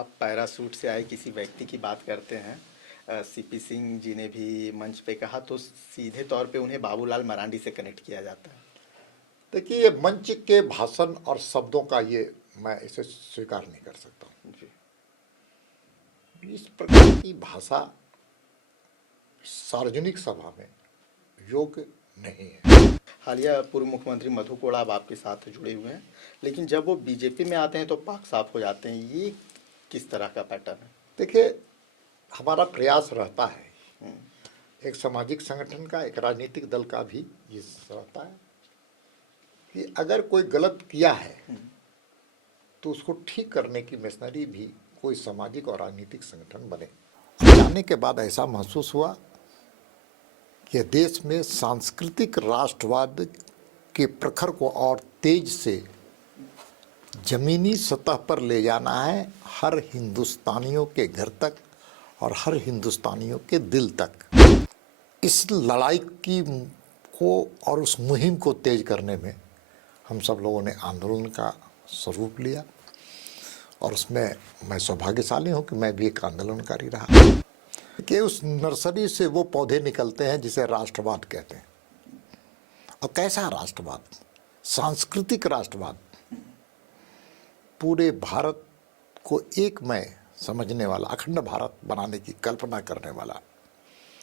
आप पैराशूट से आए किसी व्यक्ति की बात करते हैं, सीपी सिंह जी ने भी मंच पे कहा तो सीधे तौर पे उन्हें बाबूलाल मरांडी से कनेक्ट किया जाता है। देखिए, ये मंच के भाषण और शब्दों का ये मैं इसे स्वीकार नहीं कर सकता हूँ। इस प्रकार की भाषा सार्वजनिक सभा में योग्य नहीं है। हालिया पूर्व मुख्यमंत्री मधु कोड़ा अब आपके साथ जुड़े हुए हैं, लेकिन जब वो बीजेपी में आते हैं तो पाक साफ हो जाते हैं। ये किस तरह का पैटर्न है? देखिए, हमारा प्रयास रहता है, एक सामाजिक संगठन का, एक राजनीतिक दल का भी ये रहता है कि अगर कोई गलत किया है तो उसको ठीक करने की मिशनरी भी कोई सामाजिक और राजनीतिक संगठन बने। जाने के बाद ऐसा महसूस हुआ कि देश में सांस्कृतिक राष्ट्रवाद के प्रखर को और तेज से जमीनी सतह पर ले जाना है, हर हिंदुस्तानियों के घर तक और हर हिंदुस्तानियों के दिल तक। इस लड़ाई की को और उस मुहिम को तेज करने में हम सब लोगों ने आंदोलन का स्वरूप लिया और उसमें मैं सौभाग्यशाली हूँ कि मैं भी एक आंदोलनकारी रहा कि उस नर्सरी से वो पौधे निकलते हैं जिसे राष्ट्रवाद कहते हैं। और कैसा राष्ट्रवाद? सांस्कृतिक राष्ट्रवाद, पूरे भारत को एकमय समझने वाला, अखंड भारत बनाने की कल्पना करने वाला।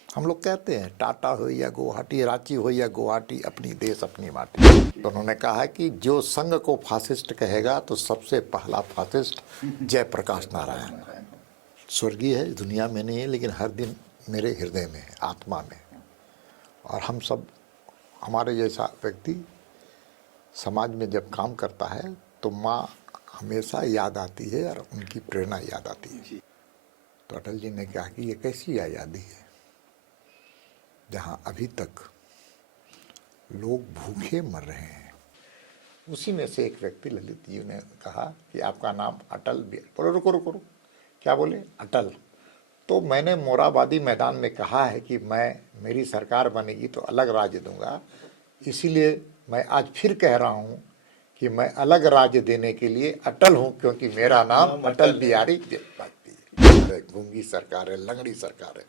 हम लोग कहते हैं टाटा हो या गुवाहाटी, रांची हो या गुवाहाटी, अपनी देश अपनी माटी। तो उन्होंने कहा कि जो संघ को फासिस्ट कहेगा तो सबसे पहला फासिस्ट जयप्रकाश नारायण। स्वर्गीय है, दुनिया में नहीं है, लेकिन हर दिन मेरे हृदय में है, आत्मा में। और हम सब, हमारे जैसा व्यक्ति समाज में जब काम करता है तो माँ हमेशा याद आती है और उनकी प्रेरणा याद आती है। तो अटल जी ने कहा कि ये कैसी आज़ादी है जहाँ अभी तक लोग भूखे मर रहे हैं। उसी में से एक व्यक्ति, ललित जी ने कहा कि आपका नाम अटल बिहारी। बोलो रुको रुको रुको, क्या बोले? अटल। तो मैंने मोराबादी मैदान में कहा है कि मेरी सरकार बनेगी तो अलग राज्य दूंगा, इसीलिए मैं आज फिर कह रहा हूँ कि मैं अलग राज्य देने के लिए अटल हूँ, क्योंकि मेरा नाम अटल बिहारी वाजपेयी। अरे गूंगी सरकार है, लंगड़ी सरकार है,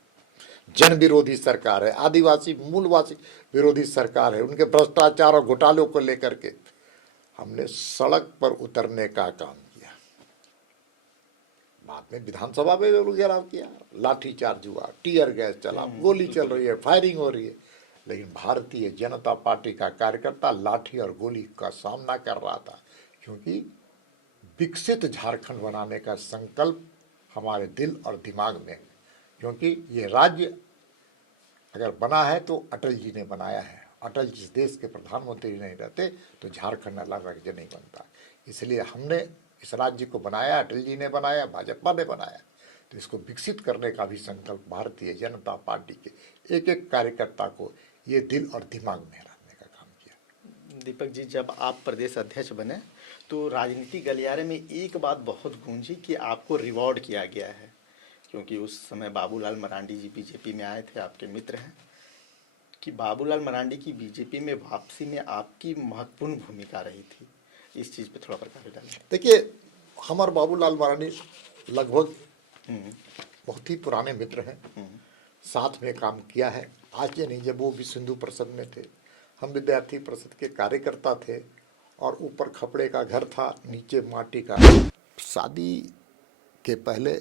जन विरोधी सरकार है, आदिवासी मूलवासी विरोधी सरकार है। उनके भ्रष्टाचार और घोटालों को लेकर के हमने सड़क पर उतरने का काम किया। बाद में विधानसभा में भी घेराव किया, लाठीचार्ज हुआ, टीयर गैस चला, गोली चल रही है, फायरिंग हो रही है, लेकिन भारतीय जनता पार्टी का कार्यकर्ता लाठी और गोली का सामना कर रहा था, क्योंकि विकसित झारखंड बनाने का संकल्प हमारे दिल और दिमाग में, क्योंकि ये राज्य अगर बना है तो अटल जी ने बनाया है। अटल जिस देश के प्रधानमंत्री नहीं रहते तो झारखंड अलग राज्य नहीं बनता। इसलिए हमने इस राज्य को बनाया, अटल जी ने बनाया, भाजपा ने बनाया। तो इसको विकसित करने का भी संकल्प भारतीय जनता पार्टी के एक एक कार्यकर्ता को ये दिल और दिमाग में रखने का काम किया। दीपक जी, जब आप प्रदेश अध्यक्ष बने तो राजनीति गलियारे में एक बात बहुत गूंजी कि आपको रिवॉर्ड किया गया है, क्योंकि उस समय बाबूलाल मरांडी जी बीजेपी में आए थे, आपके मित्र हैं, कि बाबूलाल मरांडी की बीजेपी में वापसी में आपकी महत्वपूर्ण भूमिका रही थी। इस चीज़ पे थोड़ा प्रकाश डालें। देखिए, हमारे बाबूलाल मरांडी लगभग बहुत ही पुराने मित्र हैं, साथ में काम किया है। आज ये नहीं, जब वो विश्व हिंदू परिषद में थे, हम विद्यार्थी परिषद के कार्यकर्ता थे और ऊपर खपड़े का घर था, नीचे माटी का। शादी के पहले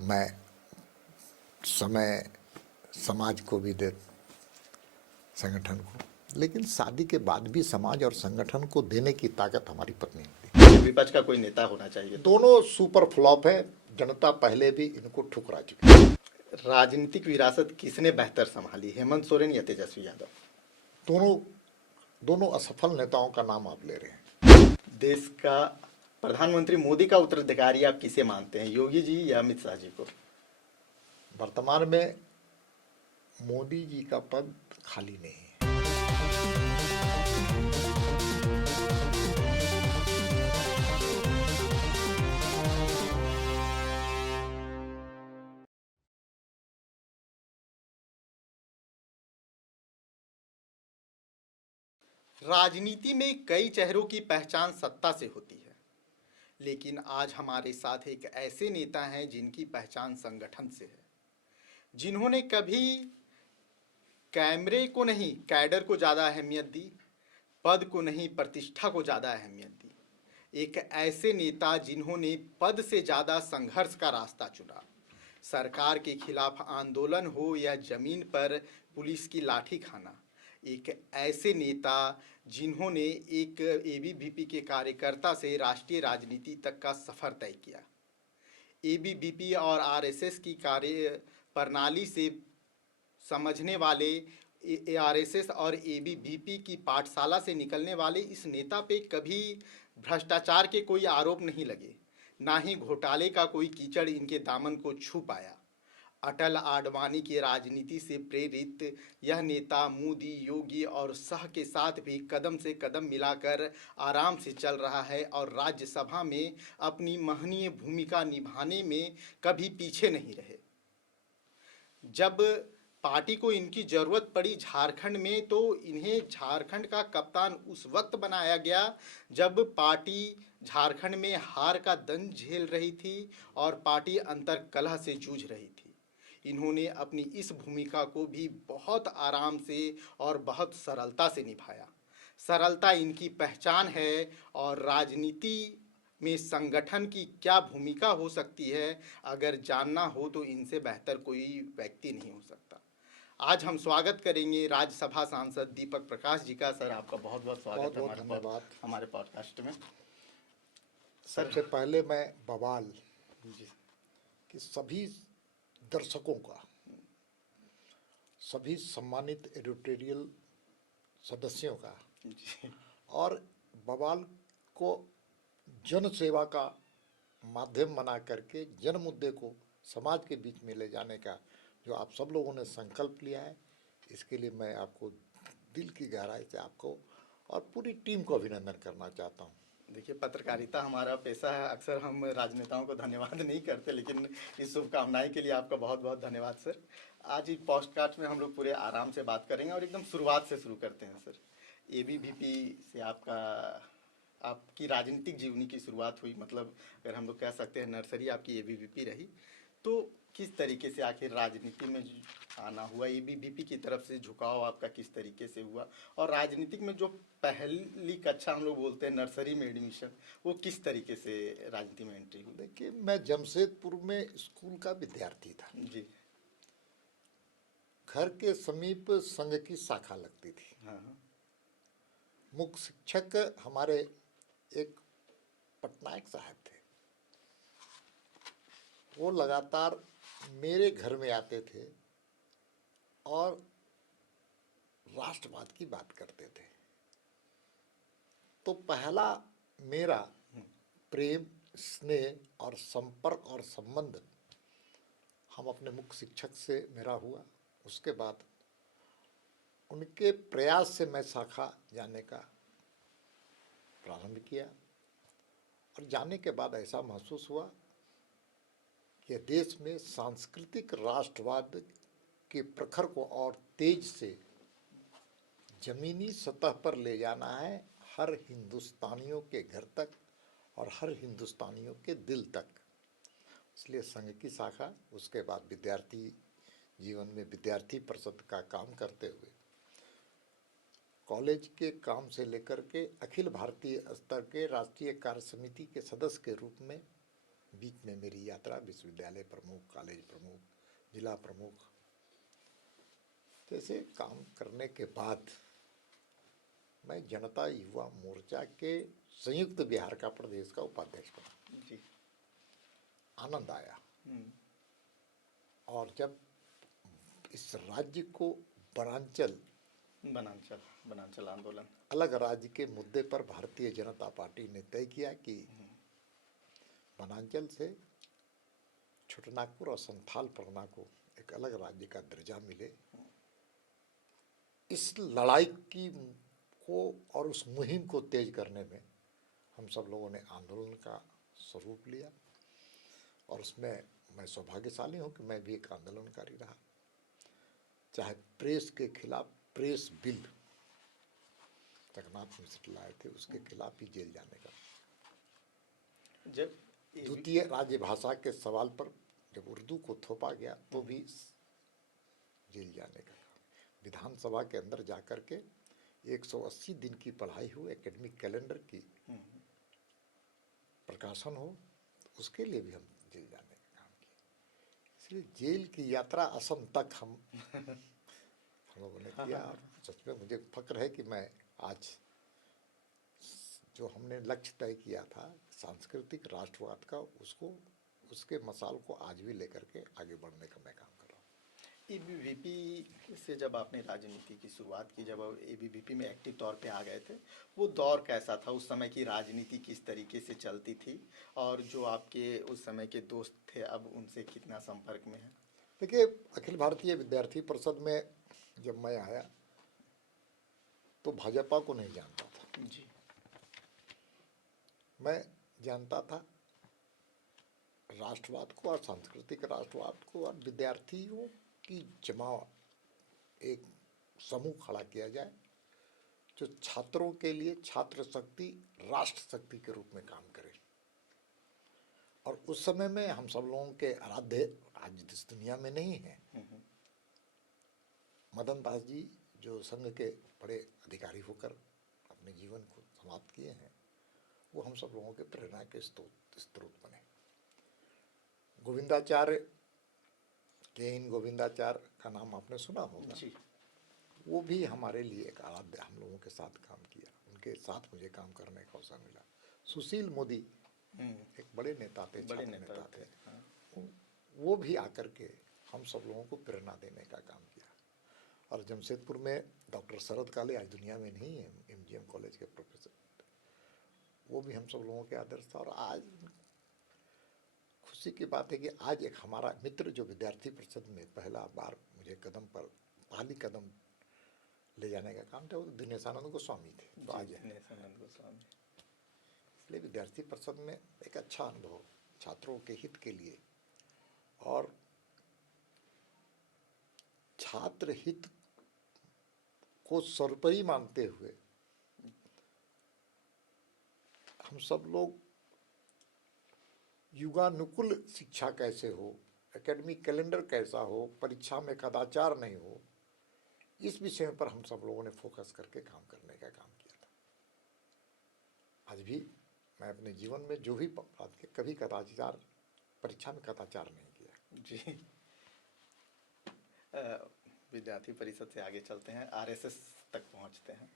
मैं समय समाज को भी दे, संगठन को, लेकिन शादी के बाद भी समाज और संगठन को देने की ताकत हमारी पत्नी होती। विपक्ष का कोई नेता होना चाहिए। दोनों सुपर फ्लॉप है, जनता पहले भी इनको ठुकरा चुकी है। राजनीतिक विरासत किसने बेहतर संभाली, हेमंत सोरेन या तेजस्वी यादव? दोनों असफल नेताओं का नाम आप ले रहे हैं। देश का प्रधानमंत्री मोदी का उत्तराधिकारी आप किसे मानते हैं, योगी जी या अमित शाह जी को? वर्तमान में मोदी जी का पद खाली नहीं है। राजनीति में कई चेहरों की पहचान सत्ता से होती है, लेकिन आज हमारे साथ एक ऐसे नेता हैं जिनकी पहचान संगठन से है, जिन्होंने कभी कैमरे को नहीं कैडर को ज़्यादा अहमियत दी, पद को नहीं प्रतिष्ठा को ज़्यादा अहमियत दी। एक ऐसे नेता जिन्होंने पद से ज़्यादा संघर्ष का रास्ता चुना। सरकार के खिलाफ आंदोलन हो या जमीन पर पुलिस की लाठी खाना। एक ऐसे नेता जिन्होंने एक एबीवीपी के कार्यकर्ता से राष्ट्रीय राजनीति तक का सफर तय किया। एबीवीपी और आरएसएस की कार्य प्रणाली से समझने वाले, आरएसएस और एबीवीपी की पाठशाला से निकलने वाले इस नेता पे कभी भ्रष्टाचार के कोई आरोप नहीं लगे, ना ही घोटाले का कोई कीचड़ इनके दामन को छू पाया। अटल आडवाणी की राजनीति से प्रेरित यह नेता मोदी, योगी और शाह के साथ भी कदम से कदम मिलाकर आराम से चल रहा है और राज्यसभा में अपनी महनीय भूमिका निभाने में कभी पीछे नहीं रहे। जब पार्टी को इनकी ज़रूरत पड़ी झारखंड में, तो इन्हें झारखंड का कप्तान उस वक्त बनाया गया जब पार्टी झारखंड में हार का दंड झेल रही थी और पार्टी अंतर कलह से जूझ रही थी। इन्होंने अपनी इस भूमिका को भी बहुत आराम से और बहुत सरलता से निभाया। सरलता इनकी पहचान है और राजनीति में संगठन की क्या भूमिका हो सकती है, अगर जानना हो तो इनसे बेहतर कोई व्यक्ति नहीं हो सकता। आज हम स्वागत करेंगे राज्यसभा सांसद दीपक प्रकाश जी का। सर, आपका बहुत बहुत स्वागत है हमारे पॉडकास्ट में। सबसे पहले मैं बवाल जी कि सभी दर्शकों का, सभी सम्मानित एडिटोरियल सदस्यों का जी और बवाल को जन सेवा का माध्यम बना करके जन मुद्दे को समाज के बीच में ले जाने का जो आप सब लोगों ने संकल्प लिया है, इसके लिए मैं आपको दिल की गहराई से आपको और पूरी टीम को अभिनंदन करना चाहता हूँ। देखिए, पत्रकारिता हमारा पेशा है। अक्सर हम राजनेताओं को धन्यवाद नहीं करते, लेकिन इस शुभकामनाएं के लिए आपका बहुत बहुत धन्यवाद सर। आज इस पॉडकास्ट में हम लोग पूरे आराम से बात करेंगे और एकदम शुरुआत से शुरू करते हैं सर। एबीवीपी से आपकी राजनीतिक जीवनी की शुरुआत हुई, मतलब अगर हम लोग कह सकते हैं नर्सरी आपकी एबीवीपी रही, तो किस तरीके से आखिर राजनीति में आना हुआ, एबीवीपी की तरफ से झुकाव आपका किस तरीके से हुआ, और राजनीतिक में जो पहली कक्षा हम लोग बोलते हैं नर्सरी में एडमिशन, वो किस तरीके से राजनीति में एंट्री हुई? देखिए, मैं जमशेदपुर में स्कूल का विद्यार्थी था जी। घर के समीप संघ की शाखा लगती थी। हाँ हाँ। मुख्य शिक्षक हमारे एक पटनायक साहब थे। वो लगातार मेरे घर में आते थे और राष्ट्रवाद की बात करते थे। तो पहला मेरा प्रेम, स्नेह और संपर्क और संबंध हम अपने मुख्य शिक्षक से मेरा हुआ। उसके बाद उनके प्रयास से मैं शाखा जाने का प्रारंभ किया और जाने के बाद ऐसा महसूस हुआ कि देश में सांस्कृतिक राष्ट्रवाद के प्रखर को और तेज से जमीनी सतह पर ले जाना है, हर हिंदुस्तानियों के घर तक और हर हिंदुस्तानियों के दिल तक। इसलिए संघ की शाखा, उसके बाद विद्यार्थी जीवन में विद्यार्थी परिषद का काम करते हुए कॉलेज के काम से लेकर के अखिल भारतीय स्तर के राष्ट्रीय कार्य समिति के सदस्य के रूप में बीच में मेरी यात्रा विश्वविद्यालय प्रमुख, कॉलेज प्रमुख, जिला प्रमुख जैसे काम करने के बाद मैं जनता युवा मोर्चा के संयुक्त बिहार का प्रदेश का उपाध्यक्ष बना। जी। आनंद आया। और जब इस राज्य को बनांचल आंदोलन, अलग राज्य के मुद्दे पर भारतीय जनता पार्टी ने तय किया कि बनांचल से छोटनागपुर और संथाल परगना को एक अलग राज्य का दर्जा मिले। इस लड़ाई को और उस मुहिम को तेज करने में हम सब लोगों ने आंदोलन का स्वरूप लिया और उसमें मैं सौभाग्यशाली हूँ कि मैं भी एक आंदोलनकारी रहा। चाहे प्रेस के खिलाफ प्रेस बिल जगन्नाथ मिश्र लाए थे, उसके खिलाफ ही जेल जाने का। जब ये भी- द्वितीय राज्य भाषा के सवाल पर जब उर्दू को थोपा गया तो भी जेल जाने का काम। विधानसभा के अंदर जाकर के 180 दिन की पढ़ाई हो, एकेडमिक कैलेंडर की प्रकाशन हो, उसके लिए भी हम जेल जाने का काम किए। इसलिए जेल की यात्रा असम तक हम लोगों ने किया। और सच में मुझे फक्र है कि मैं आज जो हमने लक्ष्य तय किया था सांस्कृतिक राष्ट्रवाद का, उसको, उसके मसाल को आज भी लेकर के आगे बढ़ने का मैं काम कर रहा हूँ। एबीवीपी से जब आपने राजनीति की शुरुआत की, जब आप एबीवीपी में एक्टिव तौर पे आ गए थे, वो दौर कैसा था? उस समय की राजनीति किस तरीके से चलती थी? और जो आपके उस समय के दोस्त थे, अब उनसे कितना संपर्क में है? देखिए, अखिल भारतीय विद्यार्थी परिषद में जब मैं आया तो भाजपा को नहीं जानता था। जी। मैं जानता था राष्ट्रवाद को और सांस्कृतिक राष्ट्रवाद को, और विद्यार्थियों की जमाव, एक समूह खड़ा किया जाए जो छात्रों के लिए छात्र शक्ति, राष्ट्र शक्ति के रूप में काम करे। और उस समय में हम सब लोगों के आराध्य आज इस दुनिया में नहीं है, मदन दास जी जो संघ के बड़े अधिकारी होकर अपने जीवन को समाप्त किए हैं, वो हम सब लोगों के प्रेरणा के स्रोत बने। गोविंदाचार्य, के इन गोविंदाचार्य का नाम आपने सुना होगा। जी। वो भी हमारे लिए एक आराध्य, हम लोगों के साथ काम किया, उनके साथ मुझे काम करने का अवसर मिला। सुशील मोदी एक बड़े नेता थे, बड़े छात्र नेता नेता थे, थे। हाँ। वो भी आकर के हम सब लोगों को प्रेरणा देने का काम किया। और जमशेदपुर में डॉक्टर शरद काले आज दुनिया में नहीं है, एमजीएम कॉलेज के प्रोफेसर, वो भी हम सब लोगों के आदर्श था। और आज खुशी की बात है कि आज एक हमारा मित्र जो विद्यार्थी परिषद में पहला बार मुझे पहली कदम ले जाने का काम था, वो दिनेशानंद गोस्वामी थे। तो आज है। दिनेशानंद गोस्वामी। इसलिए विद्यार्थी परिषद में एक अच्छा अनुभव छात्रों के हित के लिए, और छात्र हित को सर्वोपरि मानते हुए हम सब लोग युगानुकूल शिक्षा कैसे हो, एकेडमिक कैलेंडर कैसा हो, परीक्षा में कदाचार नहीं हो, इस विषय पर हम सब लोगों ने फोकस करके काम करने का काम किया था। आज भी मैं अपने जीवन में जो भी बात के, कभी कदाचार, परीक्षा में कदाचार नहीं किया। जी। विद्यार्थी परिषद से आगे चलते हैं, आरएसएस तक पहुंचते हैं।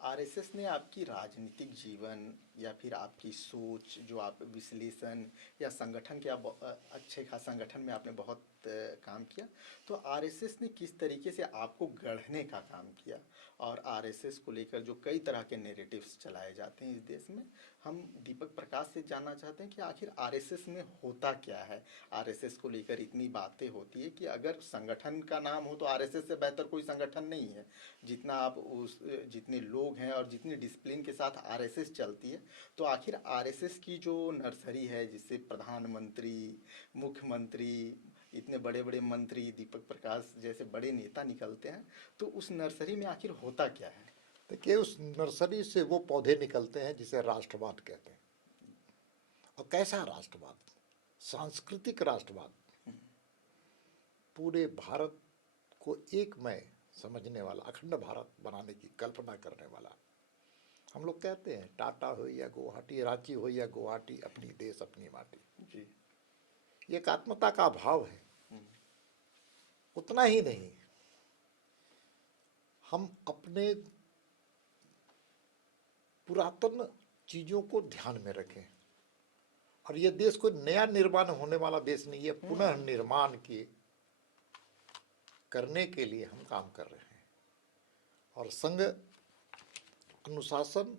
आरएसएस ने आपकी राजनीतिक जीवन या फिर आपकी सोच, जो आप विश्लेषण या संगठन के, आप अच्छे खास संगठन में आपने बहुत काम किया, तो आरएसएस ने किस तरीके से आपको गढ़ने का काम किया? और आरएसएस को लेकर जो कई तरह के नैरेटिव्स चलाए जाते हैं इस देश में, हम दीपक प्रकाश से जानना चाहते हैं कि आखिर आरएसएस में होता क्या है? आरएसएस को लेकर इतनी बातें होती है कि अगर संगठन का नाम हो तो आरएसएस से बेहतर कोई संगठन नहीं है। जितना आप उस, जितने लोग हैं और जितनी डिसिप्लिन के साथ आरएसएस चलती है, तो आखिर आरएसएस की जो नर्सरी है, जिससे प्रधानमंत्री, मुख्यमंत्री, इतने बड़े बड़े मंत्री, दीपक प्रकाश जैसे बड़े नेता निकलते हैं, तो उस नर्सरी में आखिर होता क्या है? देखिए, उस नर्सरी से वो पौधे निकलते हैं जिसे राष्ट्रवाद कहते हैं। और कैसा राष्ट्रवाद? सांस्कृतिक राष्ट्रवाद। पूरे भारत को एकमय समझने वाला, अखंड भारत बनाने की कल्पना करने वाला। हम लोग कहते हैं टाटा हो या गुवाहाटी, रांची हो या गुवाहाटी, अपनी देश अपनी माटी। जी। ये एकात्मता का भाव है। उतना ही नहीं, हम अपने पुरातन चीजों को ध्यान में रखें। और ये देश कोई नया निर्माण होने वाला देश नहीं है, पुनः निर्माण के करने के लिए हम काम कर रहे हैं। और संघ, अनुशासन,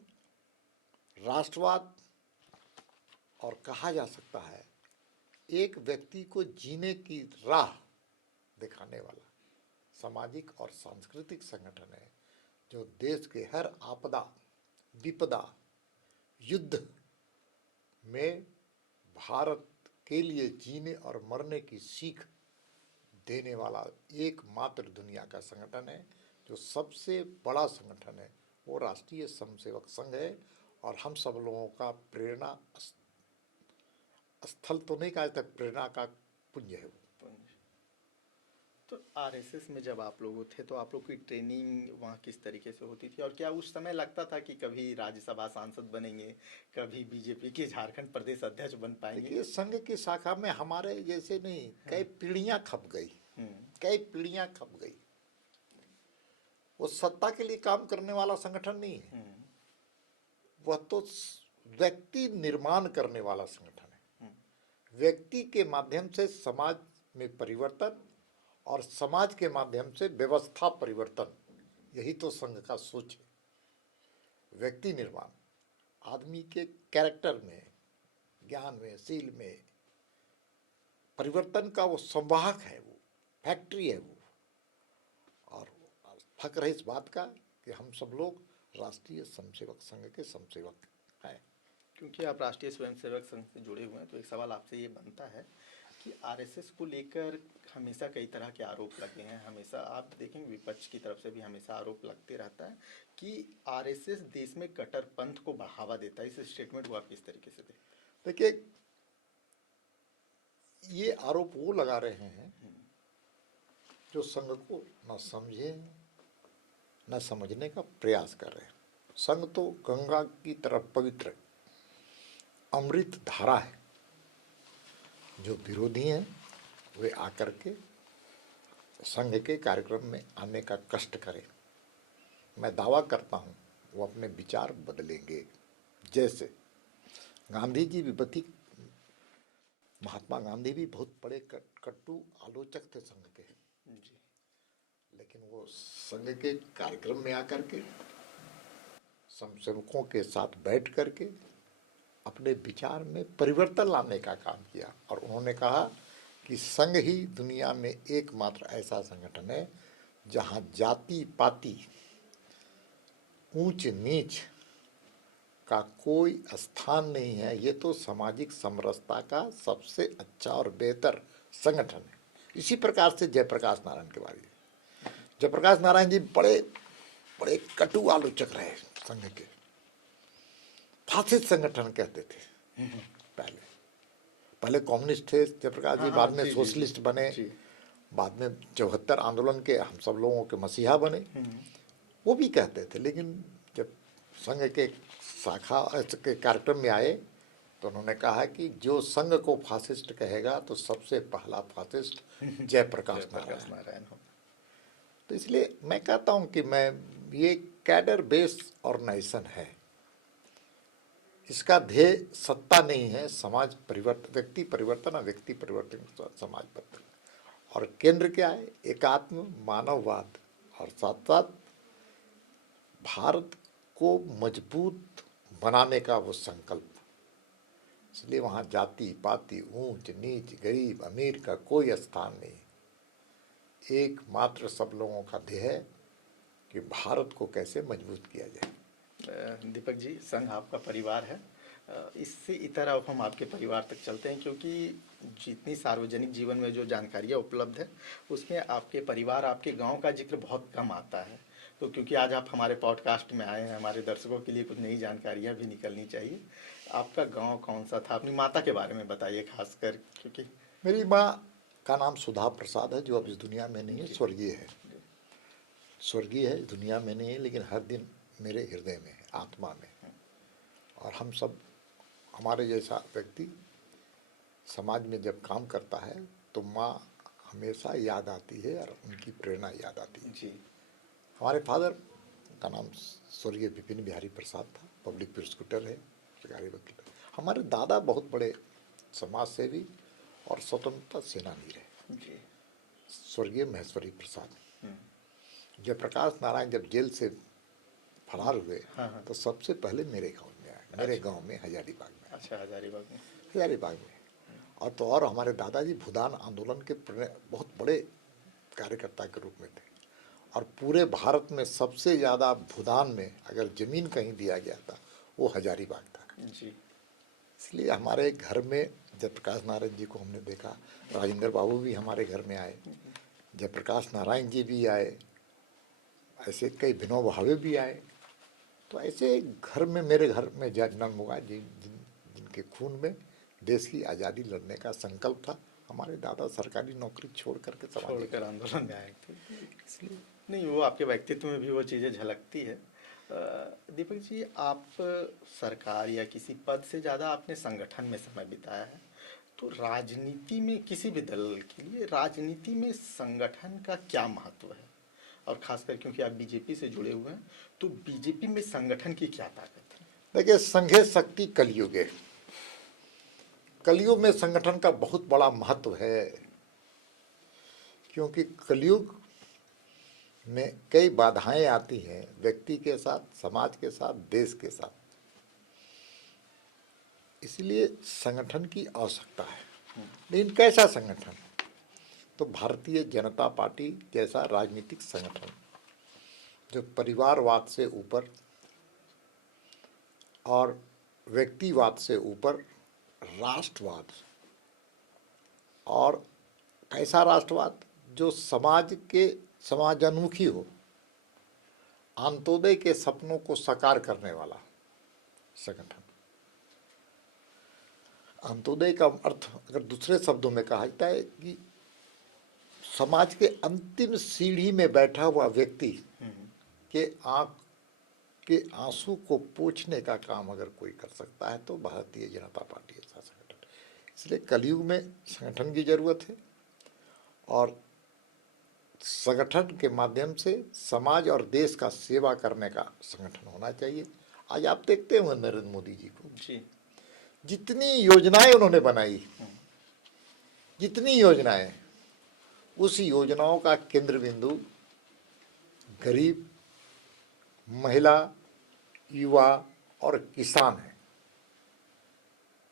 राष्ट्रवाद, और कहा जा सकता है एक व्यक्ति को जीने की राह दिखाने वाला सामाजिक और सांस्कृतिक संगठन है, जो देश के हर आपदा, विपदा, युद्ध में भारत के लिए जीने और मरने की सीख देने वाला एकमात्र दुनिया का संगठन है। जो सबसे बड़ा संगठन है वो राष्ट्रीय स्वयंसेवक संघ है। और हम सब लोगों का प्रेरणा स्थल तो नहीं कहा तक, प्रेरणा का पुंज है वो। तो आरएसएस में जब आप लोग थे तो आप लोग की ट्रेनिंग वहाँ किस तरीके से होती थी, और क्या उस समय लगता था कि कभी राज्यसभा सांसद बनेंगे, कभी बीजेपी के झारखंड प्रदेश अध्यक्ष बन पाएंगे? देखिए, संघ की शाखा में हमारे जैसे नहीं, कई पीढ़ियां खप गई, कई पीढ़ियां खप गई। वो सत्ता के लिए काम करने वाला संगठन नहीं है, वह तो व्यक्ति निर्माण करने वाला संगठन है। व्यक्ति के माध्यम से समाज में परिवर्तन और समाज के माध्यम से व्यवस्था परिवर्तन, यही तो संघ का सोच है। व्यक्ति निर्माण, आदमी के कैरेक्टर में, ज्ञान में, शील में परिवर्तन का वो संवाहक है, वो फैक्ट्री है वो। और फक्र है इस बात का कि हम सब लोग राष्ट्रीय स्वयंसेवक संघ के स्वयंसेवक हैं। क्योंकि आप राष्ट्रीय स्वयंसेवक संघ से जुड़े हुए हैं तो एक सवाल आपसे ये बनता है कि आरएसएस को लेकर हमेशा कई तरह के आरोप लगे हैं। हमेशा आप देखेंगे विपक्ष की तरफ से भी हमेशा आरोप लगते रहता है कि आरएसएस देश में कट्टरपंथ को बढ़ावा देता है। इस स्टेटमेंट को आप किस तरीके से देखते देखिए, ये आरोप वो लगा रहे हैं जो संघ को न समझे न समझने का प्रयास कर रहे हैं। संघ तो गंगा की तरह पवित्र अमृत धारा है। जो विरोधी हैं वे आकर के संघ के कार्यक्रम में आने का कष्ट करें। मैं दावा करता हूं वो अपने विचार बदलेंगे। जैसे गांधी जी विपत्ति, महात्मा गांधी भी बहुत बड़े कट्टू आलोचक थे संघ के, जी। लेकिन वो संघ के कार्यक्रम में आकर के स्वयंसेवकों के साथ बैठ करके अपने विचार में परिवर्तन लाने का काम किया। और उन्होंने कहा कि संघ ही दुनिया में एकमात्र ऐसा संगठन है जहां जाति पाति ऊंच नीच का कोई स्थान नहीं है। ये तो सामाजिक समरसता का सबसे अच्छा और बेहतर संगठन है। इसी प्रकार से जयप्रकाश नारायण के बारे में, जयप्रकाश नारायण जी बड़े बड़े कटु आलोचक रहे संघ के, फासिस्ट संगठन कहते थे। पहले पहले कम्युनिस्ट थे जयप्रकाश जी, बाद में सोशलिस्ट बने, बाद में 74 आंदोलन के हम सब लोगों के मसीहा बने। वो भी कहते थे, लेकिन जब संघ के शाखा के कार्यक्रम में आए तो उन्होंने कहा कि जो संघ को फासिस्ट कहेगा तो सबसे पहला फासिस्ट जयप्रकाश नारायण हो। तो इसलिए मैं कहता हूं कि मैं ये कैडर बेस ऑर्गेनाइजेशन है। इसका ध्येय सत्ता नहीं है, समाज परिवर्तन, व्यक्ति परिवर्तन और व्यक्ति परिवर्तन, समाज परिवर्तन। और केंद्र क्या है? एकात्म मानववाद और साथ साथ भारत को मजबूत बनाने का वो संकल्प। इसलिए वहाँ जाति पाति ऊंच नीच गरीब अमीर का कोई स्थान नहीं। एकमात्र सब लोगों का ध्येय है कि भारत को कैसे मजबूत किया जाए। दीपक जी, संघ आपका परिवार है। इससे इतर अब हम आपके परिवार तक चलते हैं, क्योंकि जितनी सार्वजनिक जीवन में जो जानकारियाँ उपलब्ध है उसमें आपके परिवार, आपके गांव का जिक्र बहुत कम आता है। तो क्योंकि आज आप हमारे पॉडकास्ट में आए हैं, हमारे दर्शकों के लिए कुछ नई जानकारियाँ भी निकलनी चाहिए। आपका गांव कौन सा था? अपनी माता के बारे में बताइए खासकर, क्योंकि मेरी माँ का नाम सुधा प्रसाद है, जो अब इस दुनिया में नहीं है, स्वर्गीय है। स्वर्गीय है, दुनिया में नहीं है, लेकिन हर दिन मेरे हृदय में है, आत्मा में। और हम सब, हमारे जैसा व्यक्ति समाज में जब काम करता है तो माँ हमेशा याद आती है और उनकी प्रेरणा याद आती है। जी। हमारे फादर का नाम स्वर्गीय विपिन बिहारी प्रसाद था, पब्लिक प्रोसिक्यूटर है, सरकारी वकील। हमारे दादा बहुत बड़े समाज सेवी और स्वतंत्रता सेनानी रहे, जी। स्वर्गीय महेश्वरी प्रसाद। जयप्रकाश नारायण जब जेल से फरार हुए तो सबसे पहले मेरे गांव में आए, मेरे गांव में हजारीबाग में। अच्छा, हजारीबाग में। हजारीबाग में। और तो और हमारे दादाजी भूदान आंदोलन के बहुत बड़े कार्यकर्ता के रूप में थे। और पूरे भारत में सबसे ज़्यादा भूदान में अगर ज़मीन कहीं दिया गया था वो हजारीबाग था। जी। इसलिए हमारे घर में जयप्रकाश नारायण जी को हमने देखा। राजेंद्र बाबू भी हमारे घर में आए, जयप्रकाश नारायण जी भी आए, ऐसे कई विनोबा भावे भी आए। तो ऐसे घर में, मेरे घर में जन्म हुआ जिनके खून में देश की आज़ादी लड़ने का संकल्प था। हमारे दादा सरकारी नौकरी छोड़ करके समाज छोड़कर आंदोलन में आए थे, इसलिए नहीं, वो आपके व्यक्तित्व में भी वो चीज़ें झलकती है। दीपक जी, आप सरकार या किसी पद से ज़्यादा आपने संगठन में समय बिताया है, तो राजनीति में किसी भी दल के लिए राजनीति में संगठन का क्या महत्व है? और खासकर क्योंकि आप बीजेपी से जुड़े हुए हैं, तो बीजेपी में संगठन की क्या ताकत है? देखिए, संघे शक्ति कलयुग है। कलयुग में संगठन का बहुत बड़ा महत्व है, क्योंकि कलयुग में कई बाधाएं आती हैं व्यक्ति के साथ, समाज के साथ, देश के साथ। इसलिए संगठन की आवश्यकता है। लेकिन कैसा संगठन? तो भारतीय जनता पार्टी जैसा राजनीतिक संगठन जो परिवारवाद से ऊपर और व्यक्तिवाद से ऊपर राष्ट्रवाद, और कैसा राष्ट्रवाद? जो समाजान्मुखी हो, अंत्योदय के सपनों को साकार करने वाला संगठन। अंत्योदय का अर्थ अगर दूसरे शब्दों में कहा जाता है कि समाज के अंतिम सीढ़ी में बैठा हुआ व्यक्ति के आंख के आंसू को पोंछने का काम अगर कोई कर सकता है तो भारतीय जनता पार्टी ऐसा संगठन। इसलिए कलयुग में संगठन की जरूरत है, और संगठन के माध्यम से समाज और देश का सेवा करने का संगठन होना चाहिए। आज आप देखते हुए नरेंद्र मोदी जी को, जी, जितनी योजनाएं उन्होंने बनाई, जितनी योजनाएं, उस योजनाओं का केंद्र बिंदु गरीब, महिला, युवा और किसान है।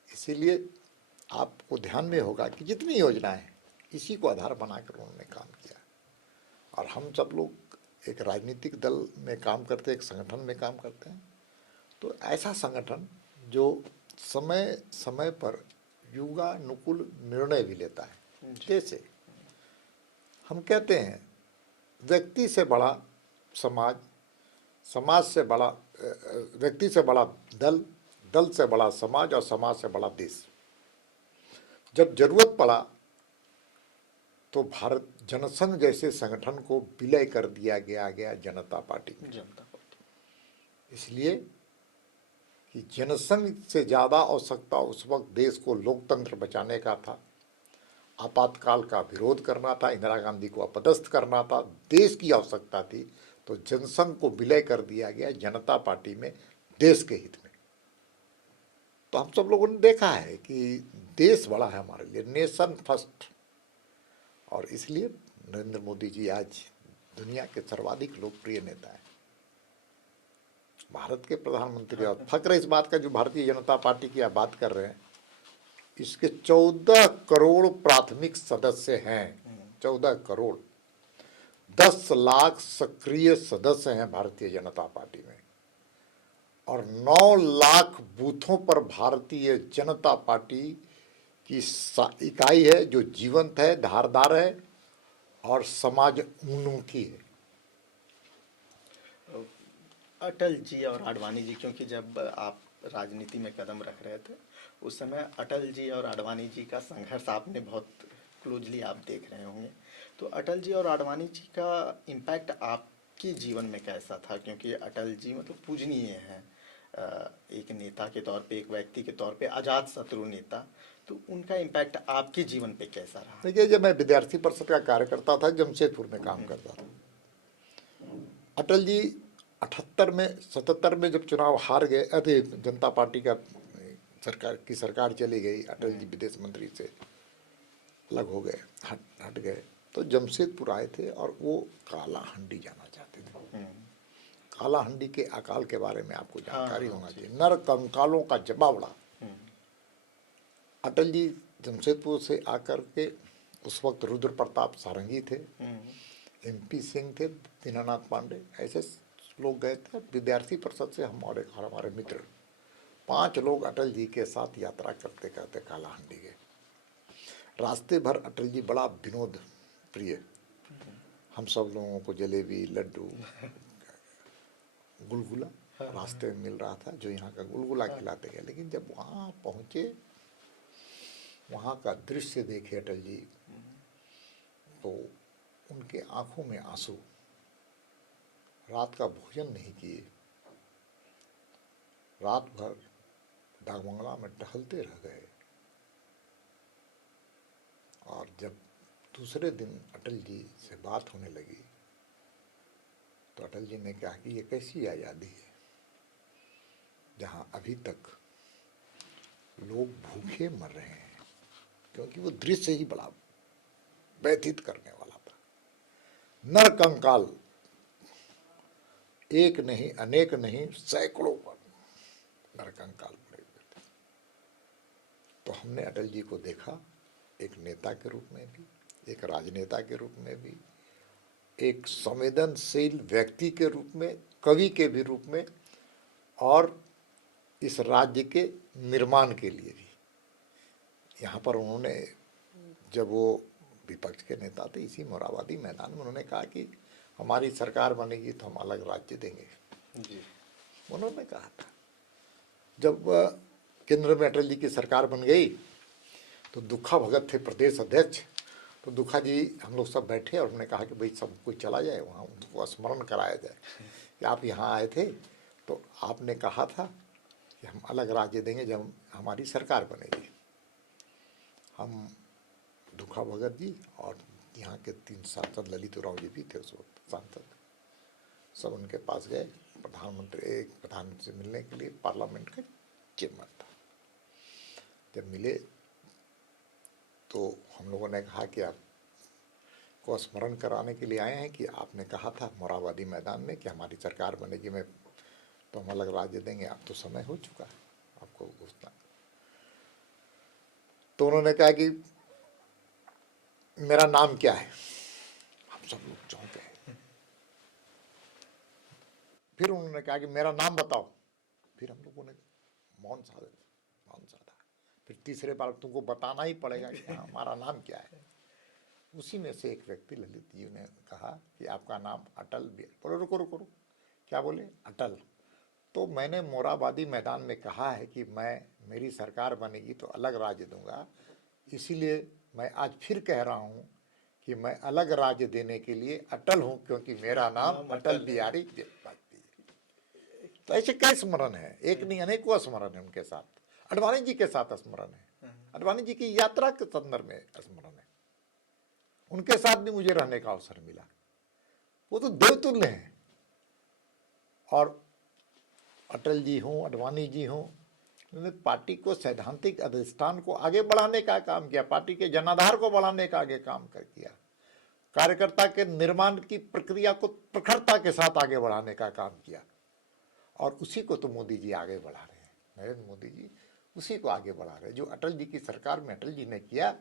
इसीलिए आपको ध्यान में होगा कि जितनी योजनाएं इसी को आधार बनाकर उन्होंने काम किया। और हम सब लोग एक राजनीतिक दल में काम करते हैं, एक संगठन में काम करते हैं, तो ऐसा संगठन जो समय समय पर युगानुकूल निर्णय भी लेता है। जैसे हम कहते हैं, व्यक्ति से बड़ा समाज, समाज से बड़ा व्यक्ति से बड़ा दल, दल से बड़ा समाज और समाज से बड़ा देश। जब जरूरत पड़ा तो भारत जनसंघ जैसे संगठन को विलय कर दिया गया जनता पार्टी में। जनता पार्टी। इसलिए कि जनसंघ से ज़्यादा आवश्यकता उस वक्त देश को लोकतंत्र बचाने का था, आपातकाल का विरोध करना था, इंदिरा गांधी को अपदस्थ करना था, देश की आवश्यकता थी। तो जनसंघ को विलय कर दिया गया जनता पार्टी में, देश के हित में। तो हम सब लोगों ने देखा है कि देश बड़ा है हमारे लिए, नेशन फर्स्ट। और इसलिए नरेंद्र मोदी जी आज दुनिया के सर्वाधिक लोकप्रिय नेता हैं, भारत के प्रधानमंत्री। और फक्र इस बात का जो भारतीय जनता पार्टी की आप बात कर रहे हैं, इसके 14 करोड़ प्राथमिक सदस्य हैं। 14 करोड़, 10 लाख सक्रिय सदस्य हैं भारतीय जनता पार्टी में, और 9 लाख बूथों पर भारतीय जनता पार्टी की इकाई है जो जीवंत है, धारदार है और समाज उन्मुखी है। अटल जी और आडवाणी जी, क्योंकि जब आप राजनीति में कदम रख रहे थे उस समय अटल जी और आडवाणी जी का संघर्ष आपने बहुत क्लोजली आप देख रहे होंगे, तो अटल जी और आडवाणी जी का इम्पैक्ट आपके जीवन में कैसा था? क्योंकि अटल जी मतलब पूजनीय हैं, एक नेता के तौर पे, एक व्यक्ति के तौर पे, अजात शत्रु नेता, तो उनका इम्पैक्ट आपके जीवन पे कैसा रहा? देखिए, जब मैं विद्यार्थी परिषद का कार्यकर्ता था, जमशेदपुर में काम करता था, अटल जी 78 में 77 में जब चुनाव हार गए, अरे जनता पार्टी का सरकार चली गई, अटल जी विदेश मंत्री से अलग हो गए, हट गए, तो जमशेदपुर आए थे और वो काला हंडी जाना चाहते थे। काला हंडी के अकाल के बारे में आपको जानकारी होना चाहिए। नर कंकालों का जमावड़ा। अटल जी जमशेदपुर से आकर के, उस वक्त रुद्र प्रताप सारंगी थे, MP सिंह थे, दीनानाथ पांडे, ऐसे लोग गए थे। विद्यार्थी परिषद से हम और हमारे मित्र 5 लोग अटल जी के साथ यात्रा करते करते कालाहंडी गए। रास्ते भर अटल जी बड़ा विनोद प्रिय, हम सब लोगों को जलेबी, लड्डू, गुलगुला रास्ते में मिल रहा था, जो यहाँ का गुलगुला खिलाते गए। लेकिन जब वहाँ पहुँचे वहाँ का दृश्य देखे अटल जी तो उनके आंखों में आंसू, रात का भोजन नहीं किए, रात भर डाकबंगला में टहलते रह गए। और जब दूसरे दिन अटल जी से बात होने लगी तो अटल जी ने कहा कि ये कैसी आज़ादी है जहाँ अभी तक लोग भूखे मर रहे हैं, क्योंकि वो दृश्य ही बड़ा व्यथित करने वाला था। नरकंकाल, एक नहीं, अनेक नहीं, सैकड़ों पर नरकंकाल पड़े हुए थे। तो हमने अटल जी को देखा एक नेता के रूप में भी, एक राजनेता के रूप में भी, एक संवेदनशील व्यक्ति के रूप में, कवि के भी रूप में, और इस राज्य के निर्माण के लिए भी। यहाँ पर उन्होंने, जब वो विपक्ष के नेता थे, इसी मोरहाबादी मैदान में उन्होंने कहा कि हमारी सरकार बनेगी तो हम अलग राज्य देंगे जी। उन्होंने कहा था। जब केंद्र में अटल जी की सरकार बन गई तो दुखा भगत थे प्रदेश अध्यक्ष। तो दुखा जी, हम लोग सब बैठे और उन्होंने कहा कि भाई सब कोई चला जाए वहाँ, उनको स्मरण कराया जाए कि आप यहाँ आए थे तो आपने कहा था कि हम अलग राज्य देंगे जब हमारी सरकार बनेगी। हम दुखा भगत जी और यहाँ के 3 सांसद, ललित राव जी भी थे उस वक्त सांसद, सब उनके पास गए। प्रधानमंत्री से मिलने के लिए पार्लियामेंट का चेम्बर था। जब मिले तो हम लोगों ने कहा कि आपको स्मरण कराने के लिए आए हैं कि आपने कहा था मोरहाबादी मैदान में कि हमारी सरकार बनेगी मैं तो हम अलग राज्य देंगे, अब तो समय हो चुका है आपको घोषणा। तो उन्होंने कहा कि मेरा नाम क्या है। हम सब लोग चौंके। फिर उन्होंने कहा कि मेरा नाम बताओ। फिर हम लोगों ने मौन साधा। फिर तीसरे बार तुमको बताना ही पड़ेगा कि हाँ हमारा नाम क्या है। उसी में से एक व्यक्ति, ललित जी ने कहा कि आपका नाम अटल बिहारी। बोलो रुको रुको रुको, क्या बोले? अटल। तो मैंने मोरहाबादी मैदान में कहा है कि मेरी सरकार बनेगी तो अलग राज्य दूंगा, इसीलिए मैं आज फिर कह रहा हूँ कि मैं अलग राज्य देने के लिए अटल हूँ, क्योंकि मेरा नाम अटल बिहारी वाजपेयी है। तो ऐसे कई स्मरण है, एक नहीं अनेकों स्मरण है उनके साथ। अडवाणी जी के साथ स्मरण है, अडवाणी जी की यात्रा के संदर्भ में स्मरण है। उनके साथ भी मुझे रहने का अवसर मिला। वो तो देवतुल्य हैं। और अटल जी हों, अडवाणी जी हों, उन्होंने पार्टी को सैद्धांतिक अधिष्ठान को आगे बढ़ाने का काम किया, पार्टी के जनाधार को बढ़ाने का आगे काम कर किया, कार्यकर्ता के निर्माण की प्रक्रिया को प्रखरता के साथ आगे बढ़ाने का काम किया। और उसी को तो मोदी जी आगे बढ़ा रहे हैं, नरेंद्र मोदी जी उसी को आगे बढ़ा रहे हैं। जो अटल जी की सरकार में अटल जी ने किया,